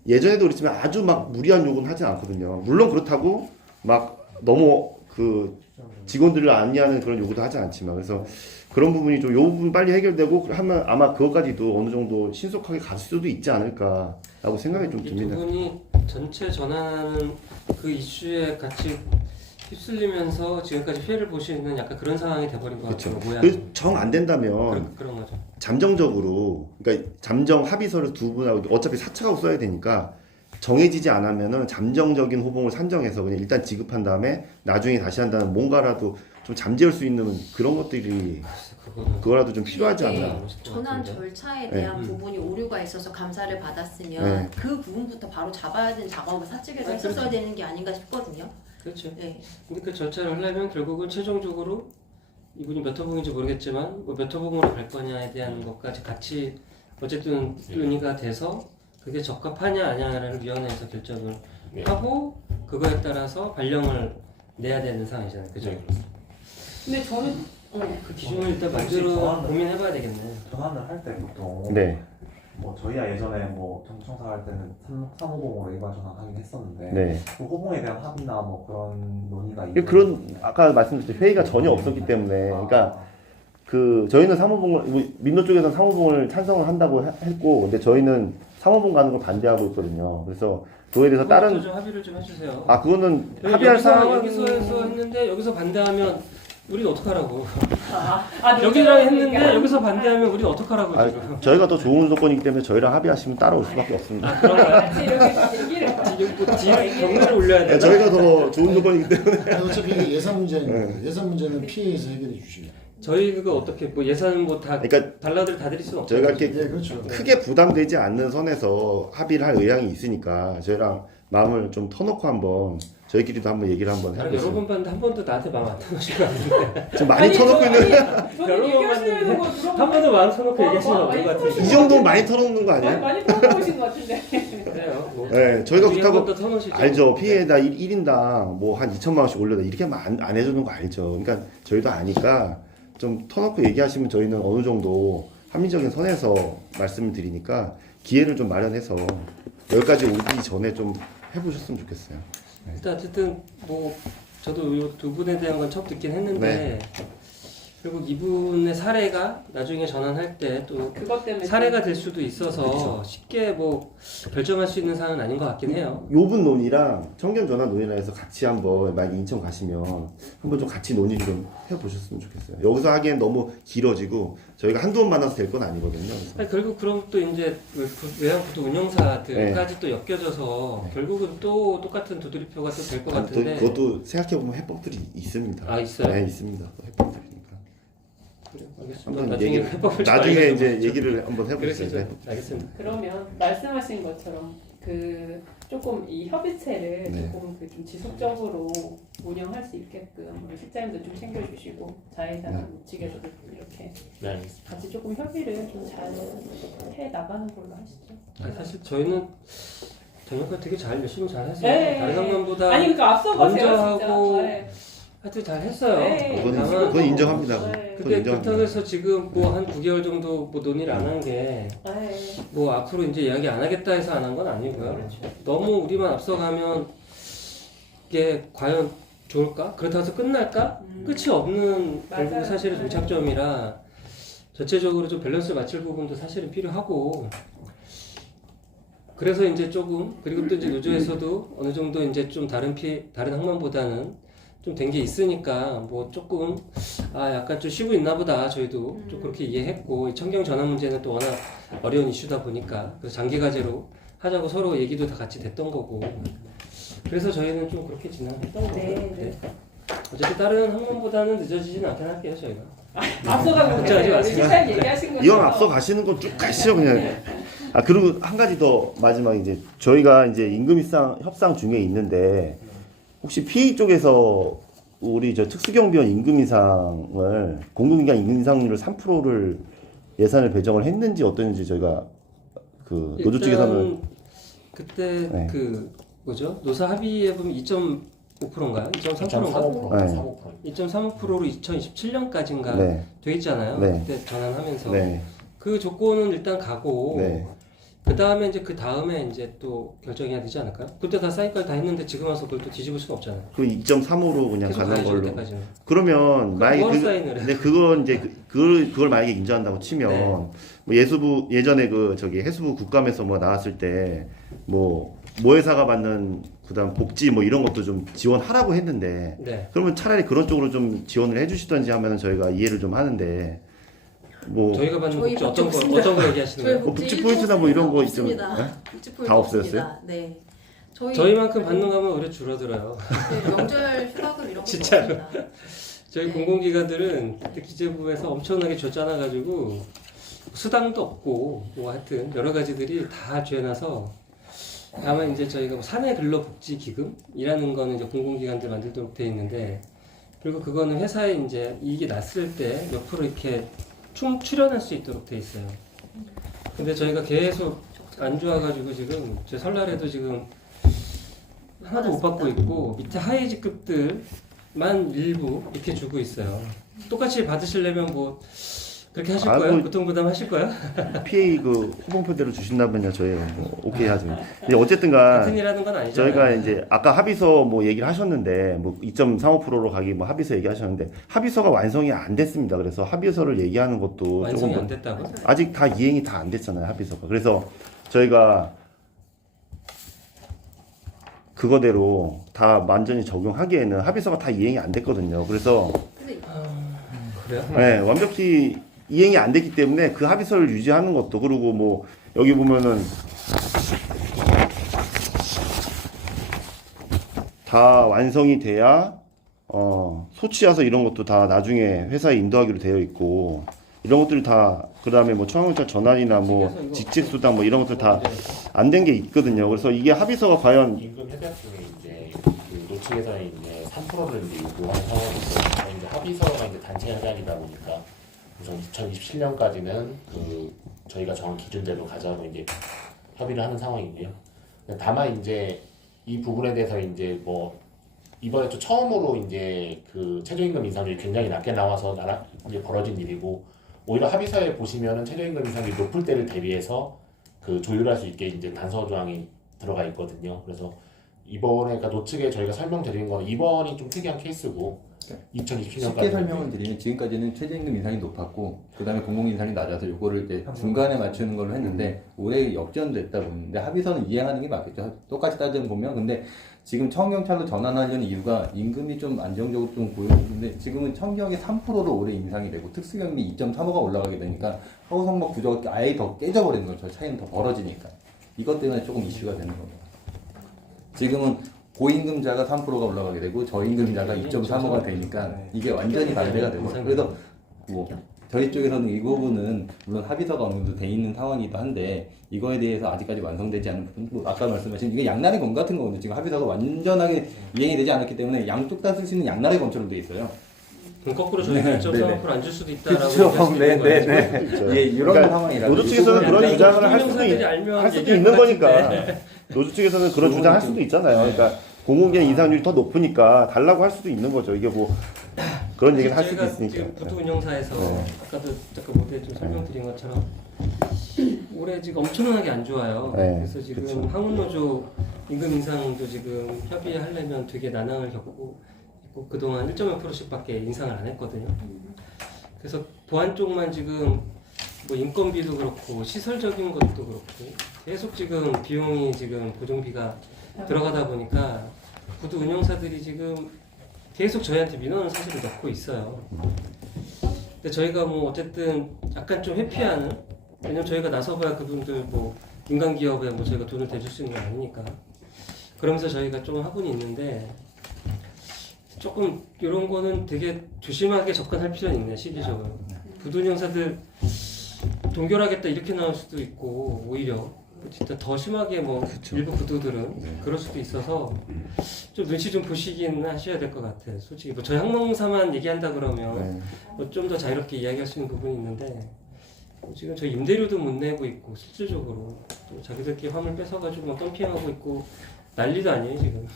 예전에도 그랬지만 아주 막 무리한 요구는 하진 않거든요. 물론 그렇다고 막 너무 그 직원들을 안니하는 그런 요구도 하지 않지만 그래서 그런 부분이 좀 요 부분 빨리 해결되고 하면 아마 그것까지도 어느 정도 신속하게 갈 수도 있지 않을까라고 생각이 좀 이 듭니다. 두 분이 전체 전환하는 그 이슈에 같이 휩쓸리면서 지금까지 피해를 보시는 약간 그런 상황이 돼버린 것 같아요. 모양. 정 안 된다면 그런 거죠. 잠정적으로 그러니까 잠정 합의서를 두 분하고 어차피 사측하고 써야 되니까 정해지지 않으면은 잠정적인 호봉을 산정해서 그냥 일단 지급한 다음에 나중에 다시 한다는 뭔가라도 좀 잠재울 수 있는 그런 것들이 그거라도 좀 필요하지 이게 않나. 전환 절차에 대한 부분이 오류가 있어서 감사를 받았으면 네. 그 부분부터 바로 잡아야 되는 작업을 사측에서 했었어야 되는 게 아닌가 싶거든요. 그렇죠. 네. 근데 그 절차를 하려면 결국은 최종적으로 이분이 몇 호봉인지 모르겠지만 뭐 몇 호봉으로 갈 거냐에 대한 것까지 같이 어쨌든 논의가 돼서 그게 적합하냐 아니냐를 위원회에서 결정을 네. 하고 그거에 따라서 발령을 내야 되는 상황이잖아요. 그죠? 네. 근데 저는 그 기준을 일단 만들어 고민해봐야 되겠네. 전환을 할 때 보통 네. 뭐 저희야 예전에 뭐 정청사 할 때는 350으로 일반 전환하긴 했었는데 네. 그 호봉에 대한 합의나 뭐 그런 논의가 그런 아까 말씀드렸듯이 회의가 전혀 없었기 때문에 그러니까 그 저희는 사모봉을 민노 쪽에서는 사모봉을 찬성을 한다고 했고 근데 저희는 사모봉 가는 걸 반대하고 있거든요. 그래서 그거에 대해서 다른 좀 합의를 좀 해주세요. 아 그거는 합의할 사항은 여기서 해서 했는데 여기서 반대하면 우리는 어떡하라고. 아, 여기랑 했는데 여기서 반대하면 우리는 어떡하라고 아, 지금. 저희가 더 좋은 조건이기 때문에 저희랑 합의하시면 따라올 수밖에 없습니다. 아 그런가요? 같이 이렇게 얘기를 지금 뭐 뒤에 경매를 올려야 되나? 저희가 더 좋은 조건이기 때문에 아니, 어차피 이게 예산 문제니까 예산 문제는 피해에서 해결해 주시죠. 저희 그거 어떻게 뭐 예산 뭐 다 그러니까 달라들 다 드릴 수는 없죠. 저희가 이렇게 예, 그렇죠. 크게 부담되지 않는 선에서 합의를 할 의향이 있으니까 저희랑 마음을 좀 터놓고 한번 저희끼리도 한번 얘기를 한번 여러 해보겠습니다. 번 봤는데 한 번도 나한테 마음 안 터놓으신 거 같은데. 지금 많이 터놓고 있는 저는 여러 번 얘기하시는 거 한 번도 마음 터놓고 얘기하시는 거 없는 것 많이 같은데. 이 정도면 많이 터놓는 거 아니에요? 많이 터놓으신 것 같은데. 그래요. 뭐. 네, 저희가 그렇다고 한번더 터놓으시죠. 알죠. 피해에다 1인당 뭐 한 2천만 원씩 올려다 이렇게 하면 안 해주는 거 알죠. 그러니까 저희도 아니까 좀 터놓고 얘기하시면 저희는 어느 정도 합리적인 선에서 말씀을 드리니까 기회를 좀 마련해서 여기까지 오기 전에 좀 해보셨으면 좋겠어요. 일단 어쨌든 뭐 저도 이 두 분에 대한 건 처음 듣긴 했는데 그리고 이분의 사례가 나중에 전환할 때 또 그것 때문에 사례가 될 수도 있어서 쉽게 뭐 결정할 수 있는 사안은 아닌 것 같긴 해요. 요분 논의랑 청년 전환 논의랑 해서 같이 한번 만약에 인천 가시면 한번 좀 같이 논의를 좀 해보셨으면 좋겠어요. 여기서 하기엔 너무 길어지고 저희가 한두 번 만나서 될 건 아니거든요. 그래서. 아니, 결국 그럼 또 이제 외환부도 운용사들까지 또 엮여져서 결국은 또 똑같은 두드리표가 또 될 것 같은데. 그것도 생각해보면 해법들이 있습니다. 아, 있어요? 네, 있습니다. 또 해법들이니까. 알겠습니다. 한번 나중에 얘기, 해법을 나중에 잘 이제 알려주면 얘기를 한번 해보세요. 그러시죠. 네. 알겠습니다. 그러면 말씀하신 것처럼 그 조금 이 협의체를 네. 조금 그 좀 지속적으로 운영할 수 있게끔 우리 실장님도 좀 챙겨주시고 자회사나 측에서도 이렇게 네, 알겠습니다. 같이 조금 협의를 좀 잘 해 나가는 걸로 하시죠. 아니, 사실 저희는 작년까지 되게 열심히 잘 했어요. 네. 다른 상관보다 아니 그러니까 앞서가세요 먼저 진짜. 하고 네. 하여튼 잘 했어요. 네. 그건 인정합니다. 네. 그건 근데 인정합니다. 그렇다고 해서 지금 뭐 한 9개월 정도 뭐 논의를 안 한 게 뭐 네. 앞으로 이제 이야기 안 하겠다 해서 안 한 건 아니고요. 그렇죠. 너무 우리만 앞서가면 이게 과연 좋을까? 그렇다고 해서 끝날까? 끝이 없는 결국 맞아요. 사실은 종착점이라 전체적으로 좀 밸런스를 맞출 부분도 사실은 필요하고 그래서 이제 조금 그리고 또 이제 노조에서도 어느 정도 이제 좀 다른 항만보다는 좀 된 게 있으니까 뭐 조금 약간 좀 쉬고 있나 보다 저희도 좀 그렇게 이해했고 이 청경 전환 문제는 또 워낙 어려운 이슈다 보니까 그래서 장기 과제로 하자고 서로 얘기도 다 같이 됐던 거고 그래서 저희는 좀 그렇게 진행했던 거고요. 네. 어차피 다른 항만보다는 늦어지진 않긴 할게요 저희가. 앞서가고 걱정하지 계세요. 마세요. 실장 얘기하신 것처럼 이왕 앞서 가시는 건 쭉 가시죠 그냥. 그리고 한 가지 더 마지막 이제 저희가 이제 임금 협상 중에 있는데 혹시 PA 쪽에서 우리 저 특수경비원 임금 인상을 공공기관 임금 인상률 3%를 예산을 배정을 했는지 어땠는지 저희가 그 노조 쪽에서는 그때 네. 그 뭐죠 노사 합의에 보면 2.5%인가요? 2.3%인가? 2.35%. 2.35%로 2027년까지인가 네. 돼 있잖아요. 네. 그때 전환하면서 네. 그 조건은 일단 가고 네. 그 다음에 이제 또 결정해야 되지 않을까요? 그때 다 사인까지 다 했는데 지금 와서 그걸 또 뒤집을 수는 없잖아요. 그 2.35로 그냥 계속 가는 가야죠 걸로. 그때까지는. 그러면 만약에 뭐하러 사인을 해? 근데 그건 이제 그걸 만약에 인정한다고 치면 네. 뭐 예수부 예전에 그 저기 해수부 국감에서 뭐 나왔을 때 뭐 모회사가 받는 그다음 복지 뭐 이런 것도 좀 지원하라고 했는데 네. 그러면 차라리 그런 쪽으로 좀 지원을 해주시던지 하면은 저희가 이해를 좀 하는데 뭐 저희가 받는 저희 복지 복지 없습니다. 어떤 거 얘기하시는 저희 거예요? 복지 복지 포인트나 뭐 이런 거 있으면 없습니다. 네? 복지 포인트 다 없어졌어요? 없습니다. 네. 저희만큼 받는 거면 오히려 줄어들어요. 네, 명절 휴가금 이런 거 진짜로. 없습니다. 저희 네. 공공기관들은 그때 기재부에서 엄청나게 줬잖아가지고 수당도 없고 뭐 하여튼 여러 가지들이 다 죄나서 다만 이제 저희가 뭐 사내 근로복지기금이라는 거는 이제 공공기관들 만들도록 돼 있는데 그리고 그거는 회사에 이제 이익이 났을 때 몇 프로 이렇게 출연할 수 있도록 돼 있어요. 근데 저희가 계속 안 좋아가지고 지금 제 설날에도 지금 하나도 못 받고 있고 밑에 하위 직급들만 일부 이렇게 주고 있어요. 똑같이 받으시려면 뭐 그렇게 하실 거예요? 뭐 고통 부담 하실 거예요? PA 그 호봉표대로 주신다면요 저희 뭐 오케이 하죠. 근데 어쨌든간 같은 일하는 건 아니잖아요. 저희가 이제 아까 합의서 뭐 얘기를 하셨는데 뭐 2.35%로 가기 뭐 합의서 얘기하셨는데 합의서가 완성이 안 됐습니다. 그래서 합의서를 얘기하는 것도 완성이 조금 안 됐다고? 아직 다 이행이 다 안 됐잖아요 합의서가. 그래서 저희가 그거대로 다 완전히 적용하기에는 합의서가 다 이행이 안 됐거든요. 그래서 그래요? 네, 완벽히 이행이 안 됐기 때문에 그 합의서를 유지하는 것도 그리고 뭐 여기 보면은 다 완성이 돼야 소치와서 이런 것도 다 나중에 회사에 인도하기로 되어 있고 이런 것들이 다 그다음에 뭐 청원자 전환이나 뭐 직책수당 뭐 이런 것들 다 안 된 게 있거든요. 그래서 이게 합의서가 과연 임금 협약 중에 이제 그 노측에서 이제 3%를 이제 요구한 상황이 있어요. 이제 합의서가 이제 단체 협약이다 보니까 우선 2027년까지는 그 저희가 정한 기준대로 가자고 이제 협의를 하는 상황이고요. 다만 이제 이 부분에 대해서 이제 뭐 이번에 또 처음으로 이제 그 최저임금 인상률이 굉장히 낮게 나와서 이제 벌어진 일이고 오히려 합의서에 보시면은 최저임금 인상률이 높을 때를 대비해서 그 조율할 수 있게 이제 단서 조항이 들어가 있거든요. 그래서 이번에가 노측에 저희가 설명드린 건 이번이 좀 특이한 케이스고 2027년까지 쉽게 설명을 드리면 지금까지는 최저임금 인상이 높았고 그 다음에 공공 인상이 낮아서 이거를 이제 중간에 맞추는 걸로 했는데 올해 역전됐다 보는데 합의서는 이행하는 게 맞겠죠. 똑같이 따져보면 근데 지금 청경찰로 전환하려는 이유가 임금이 좀 안정적으로 좀 보여지는데 지금은 청경이 3%로 올해 인상이 되고 특수경비 2.35가 올라가게 되니까 하우성목 구조가 아예 더 깨져버리는 거죠. 차이는 더 벌어지니까 이것 때문에 조금 이슈가 되는 겁니다. 지금은 고임금자가 3%가 올라가게 되고 저임금자가 2.35가 되니까 이게 완전히 반대가 되고 그래서 뭐 저희 쪽에서는 이 부분은 물론 합의서가 어느 정도 돼 있는 상황이기도 한데 이거에 대해서 아직까지 완성되지 않은 부분 뭐 아까 말씀하신 이게 양날의 검 같은 거거든요. 지금 합의서가 완전하게 이행이 되지 않았기 때문에 양쪽 다 쓸 수 있는 양날의 검처럼 돼 있어요. 그럼 거꾸로 저희가 1.3% 안 줄 수도 있다라고 그렇죠. 얘기할 수 있는 거예요. 네네네. 예, 이런 그러니까 상황이라. 노조 측에서는 그런 주장을 할 수도, 알면 할 수도 얘기할 있는 것 거니까. 같은데. 노조 측에서는 그런 주장할 수도 있잖아요. 그러니까 공공기관 인상률이 더 높으니까 달라고 할 수도 있는 거죠. 이게 뭐 그런 얘기는 할 수도 저희가 있으니까. 지금 부두 운영사에서 네. 아까도 잠깐 모두에 좀 설명드린 것처럼 올해 지금 엄청나게 안 좋아요. 네, 그래서 지금 그쵸. 항운노조 임금 인상도 지금 협의하려면 되게 난항을 겪고 있고 그동안 1.5%씩밖에 인상을 안 했거든요. 그래서 보안 쪽만 지금 뭐 인건비도 그렇고 시설적인 것도 그렇고 계속 지금 비용이 지금 고정비가 들어가다 보니까 부두 운영사들이 지금 계속 저희한테 민원을 사실을 넣고 있어요. 근데 저희가 뭐 어쨌든 약간 좀 회피하는, 왜냐면 저희가 나서봐야 그분들 뭐 민간 기업에 뭐 저희가 돈을 대줄 수 있는 게 아니니까. 그러면서 저희가 좀 하고는 있는데 조금 이런 거는 되게 조심하게 접근할 필요는 있네요, 시기적으로. 부두 운영사들 동결하겠다 이렇게 나올 수도 있고 오히려 진짜 더 심하게 뭐 일부 부두들은 그럴 수도 있어서 좀 눈치 좀 보시긴 하셔야 될 것 같아요. 솔직히 뭐 저희 항공사만 얘기한다 그러면 뭐 좀 더 자유롭게 이야기할 수 있는 부분이 있는데 뭐 지금 저희 임대료도 못 내고 있고 실질적으로 또 자기들끼리 화물 뺏어가지고 뭐 덤핑하고 있고 난리도 아니에요 지금.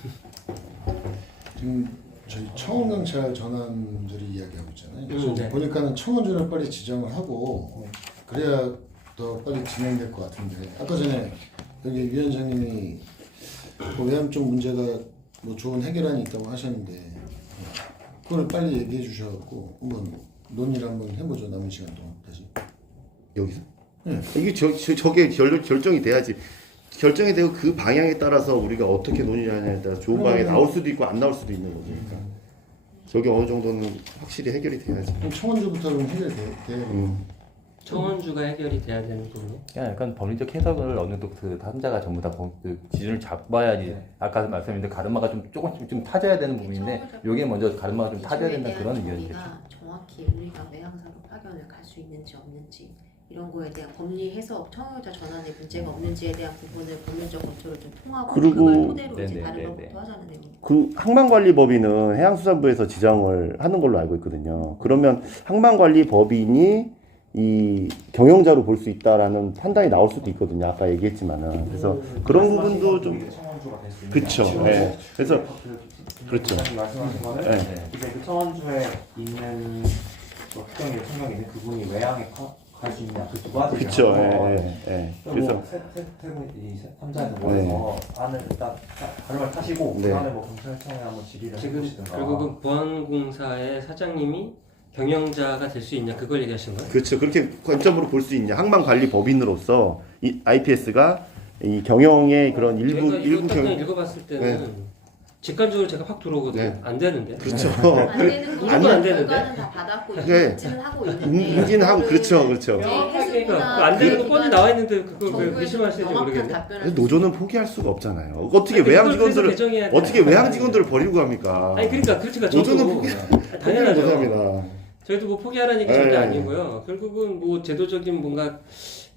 지금 저희 청원경찰 전환들이 이야기하고 있잖아요. 그래서 네. 보니까는 청원주를 빨리 지정을 하고 그래야 더 빨리 진행될 것 같은데 아까 전에 여기 위원장님이 뭐 외환 쪽 문제가 뭐 좋은 해결안이 있다고 하셨는데 그걸 빨리 얘기해 주셔갖고 한번 논의를 한번 해보죠. 남은 시간 동안 다시. 여기서? 네. 이게 저게 결정이 돼야지. 결정이 되고 그 방향에 따라서 우리가 어떻게 논의를 하냐에 따라 좋은 방향이 나올 수도 있고 안 나올 수도 있는 거니까. 저게 어느 정도는 확실히 해결이 돼야지. 그럼 청원주부터 그럼 해결돼요. 청원주가 해결이 돼야 되는 부분이. 약간 법리적 해석을 어느 정도 그 삼자가 전부 다 그 기준을 잡아야지. 아까 말씀드린 가르마가 좀 조금씩 좀 타져야 되는 부분인데 요게 먼저 가르마가 좀 타져야 된다 그런 의견이죠. 정확히 우리가 외항사로 파견을 갈 수 있는지 없는지 이런 거에 대한 법리 해석, 청유자 전환에 문제가 없는지에 대한 부분을 법률적 검토를 좀 통하고 그리고- 그걸 토대로 이제 네네네네. 다른 것부터 하자는 내용입니다. 그 항만관리법인은 해양수산부에서 지정을 하는 걸로 알고 있거든요. 그러면 항만관리법인이 이 경영자로 볼 수 있다라는 판단이 나올 수도 있거든요. 아까 얘기했지만은 그래서 그런 부분도 좀 청원주가 될 수 있는 그쵸. 거죠. 네. 그래서 그렇죠. 말씀하신 거는 네. 이제 그 청원주에 있는 특정이 청경이 있는 그분이 외항에 갈 수 있냐 그 두 가지. 그렇죠. 그래서 이 삼자에서 모여서 안을 일단 가름을 타시고 네. 그다음에 뭐 경찰청에 한번 질의를 지금 해보시든가. 결국은 보안공사의 사장님이 경영자가 될 수 있냐 그걸 얘기하신 거예요? 그렇죠. 그렇게 관점으로 볼 수 있냐. 항만관리법인으로서 이 IPS가 이 경영의 그런 제가 일부 이거 딱 그냥 경영 읽어봤을 때는 직관적으로 제가 확 들어오거든요. 네. 안 되는데. 그렇죠. 안 되는 거 안 되는데? 결과는 다 받았고 네. 인지는 하고 있는데 인지는 하고 그거를 그렇죠. 이제 그러니까 해수부나 안 되는 거 기관 뻔히 나와 있는데 그걸 왜 정부에서 의심하시는지 명확한 모르겠네. 답변을 근데 노조는 포기할 수가 없잖아요. 어떻게 아니, 외항 그걸 그래서 직원들을 개정해야 돼. 어떻게 외항 직원들을 버리고 갑니까? 아니 그러니까 그렇지가 노조는 저도 포기를 당연하죠. 못합니다. 저희도 뭐 포기하라는 얘기 절대 네. 아니고요. 결국은 뭐 제도적인 뭔가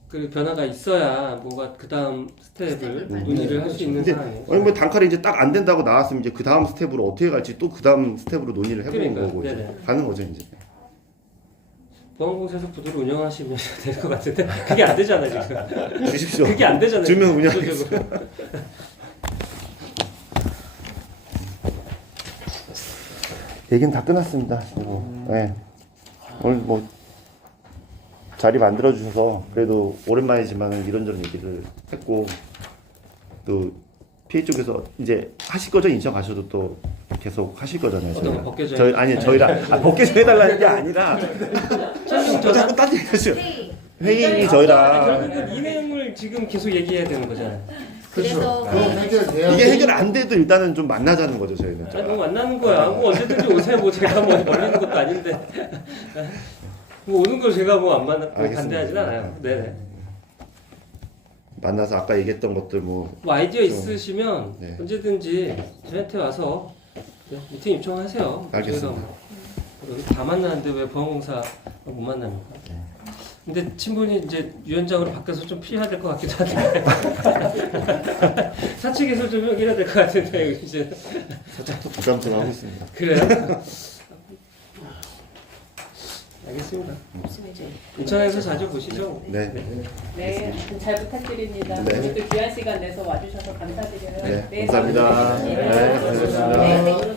그 변화가 있어야 뭐가 그 다음 스텝을 스텝을 논의를 할 수 있는 근데 상황이에요. 아니 뭐 단칼에 이제 딱 안 된다고 나왔으면 이제 그 다음 스텝으로 어떻게 갈지 또 그 다음 스텝으로 논의를 해보는 그러니까요. 거고 이제 네네. 가는 거죠 이제. 보안공사에서 부두를 운영하시면 될 것 같은데 그게 안 되잖아요 지금. 주십시오. 그게 안 되잖아요. 주면 지금 운영하겠습니다. 구조적으로. 얘기는 다 끝났습니다. 네. 오늘 뭐 자리 만들어 주셔서 그래도 오랜만이지만 이런저런 얘기를 했고 또 PA 쪽에서 이제 하실 거죠? 인천 가셔도 또 계속 하실 거잖아요. 어떤 저희랑. 거 벗겨져요? 저희 아니 저희랑 벗겨져 해달라는 게 아니라 저 자꾸 따지죠. 회의. 회의 저희랑 결국은 이 내용을 지금 계속 얘기해야 되는 거잖아요. 그래서 그럼 해결돼야 이게 해결 안 돼도 일단은 좀 만나자는 거죠 저희는. 아니 뭐 만나는 거야. 뭐 언제든지 오세요. 뭐 제가 뭐 걸리는 것도 아닌데. 뭐 오는 걸 제가 뭐 안 만나 알겠습니다. 반대하진 않아요. 네네. 만나서 아까 얘기했던 것들 뭐 뭐 아이디어 좀, 있으시면 네. 언제든지 저한테 와서 미팅 요청하세요. 알겠습니다. 저희가 여기 다 만나는데 왜 보안공사 못 만납니까? 근데 친분이 이제 위원장으로 바뀌어서 좀 피해야 될 것 같기도 한데 사측에서 좀 해결해야 될 것 같은데 이제 살짝 또 부담스러워하고 있습니다. 그래요? 알겠습니다. 없으면 이제 인천에서 자주 보시죠. 네. 네, 잘 부탁드립니다. 네. 오늘도 귀한 시간 내서 와주셔서 감사드려요. 네, 감사합니다. 네, 네, 감사합니다. 네, 네.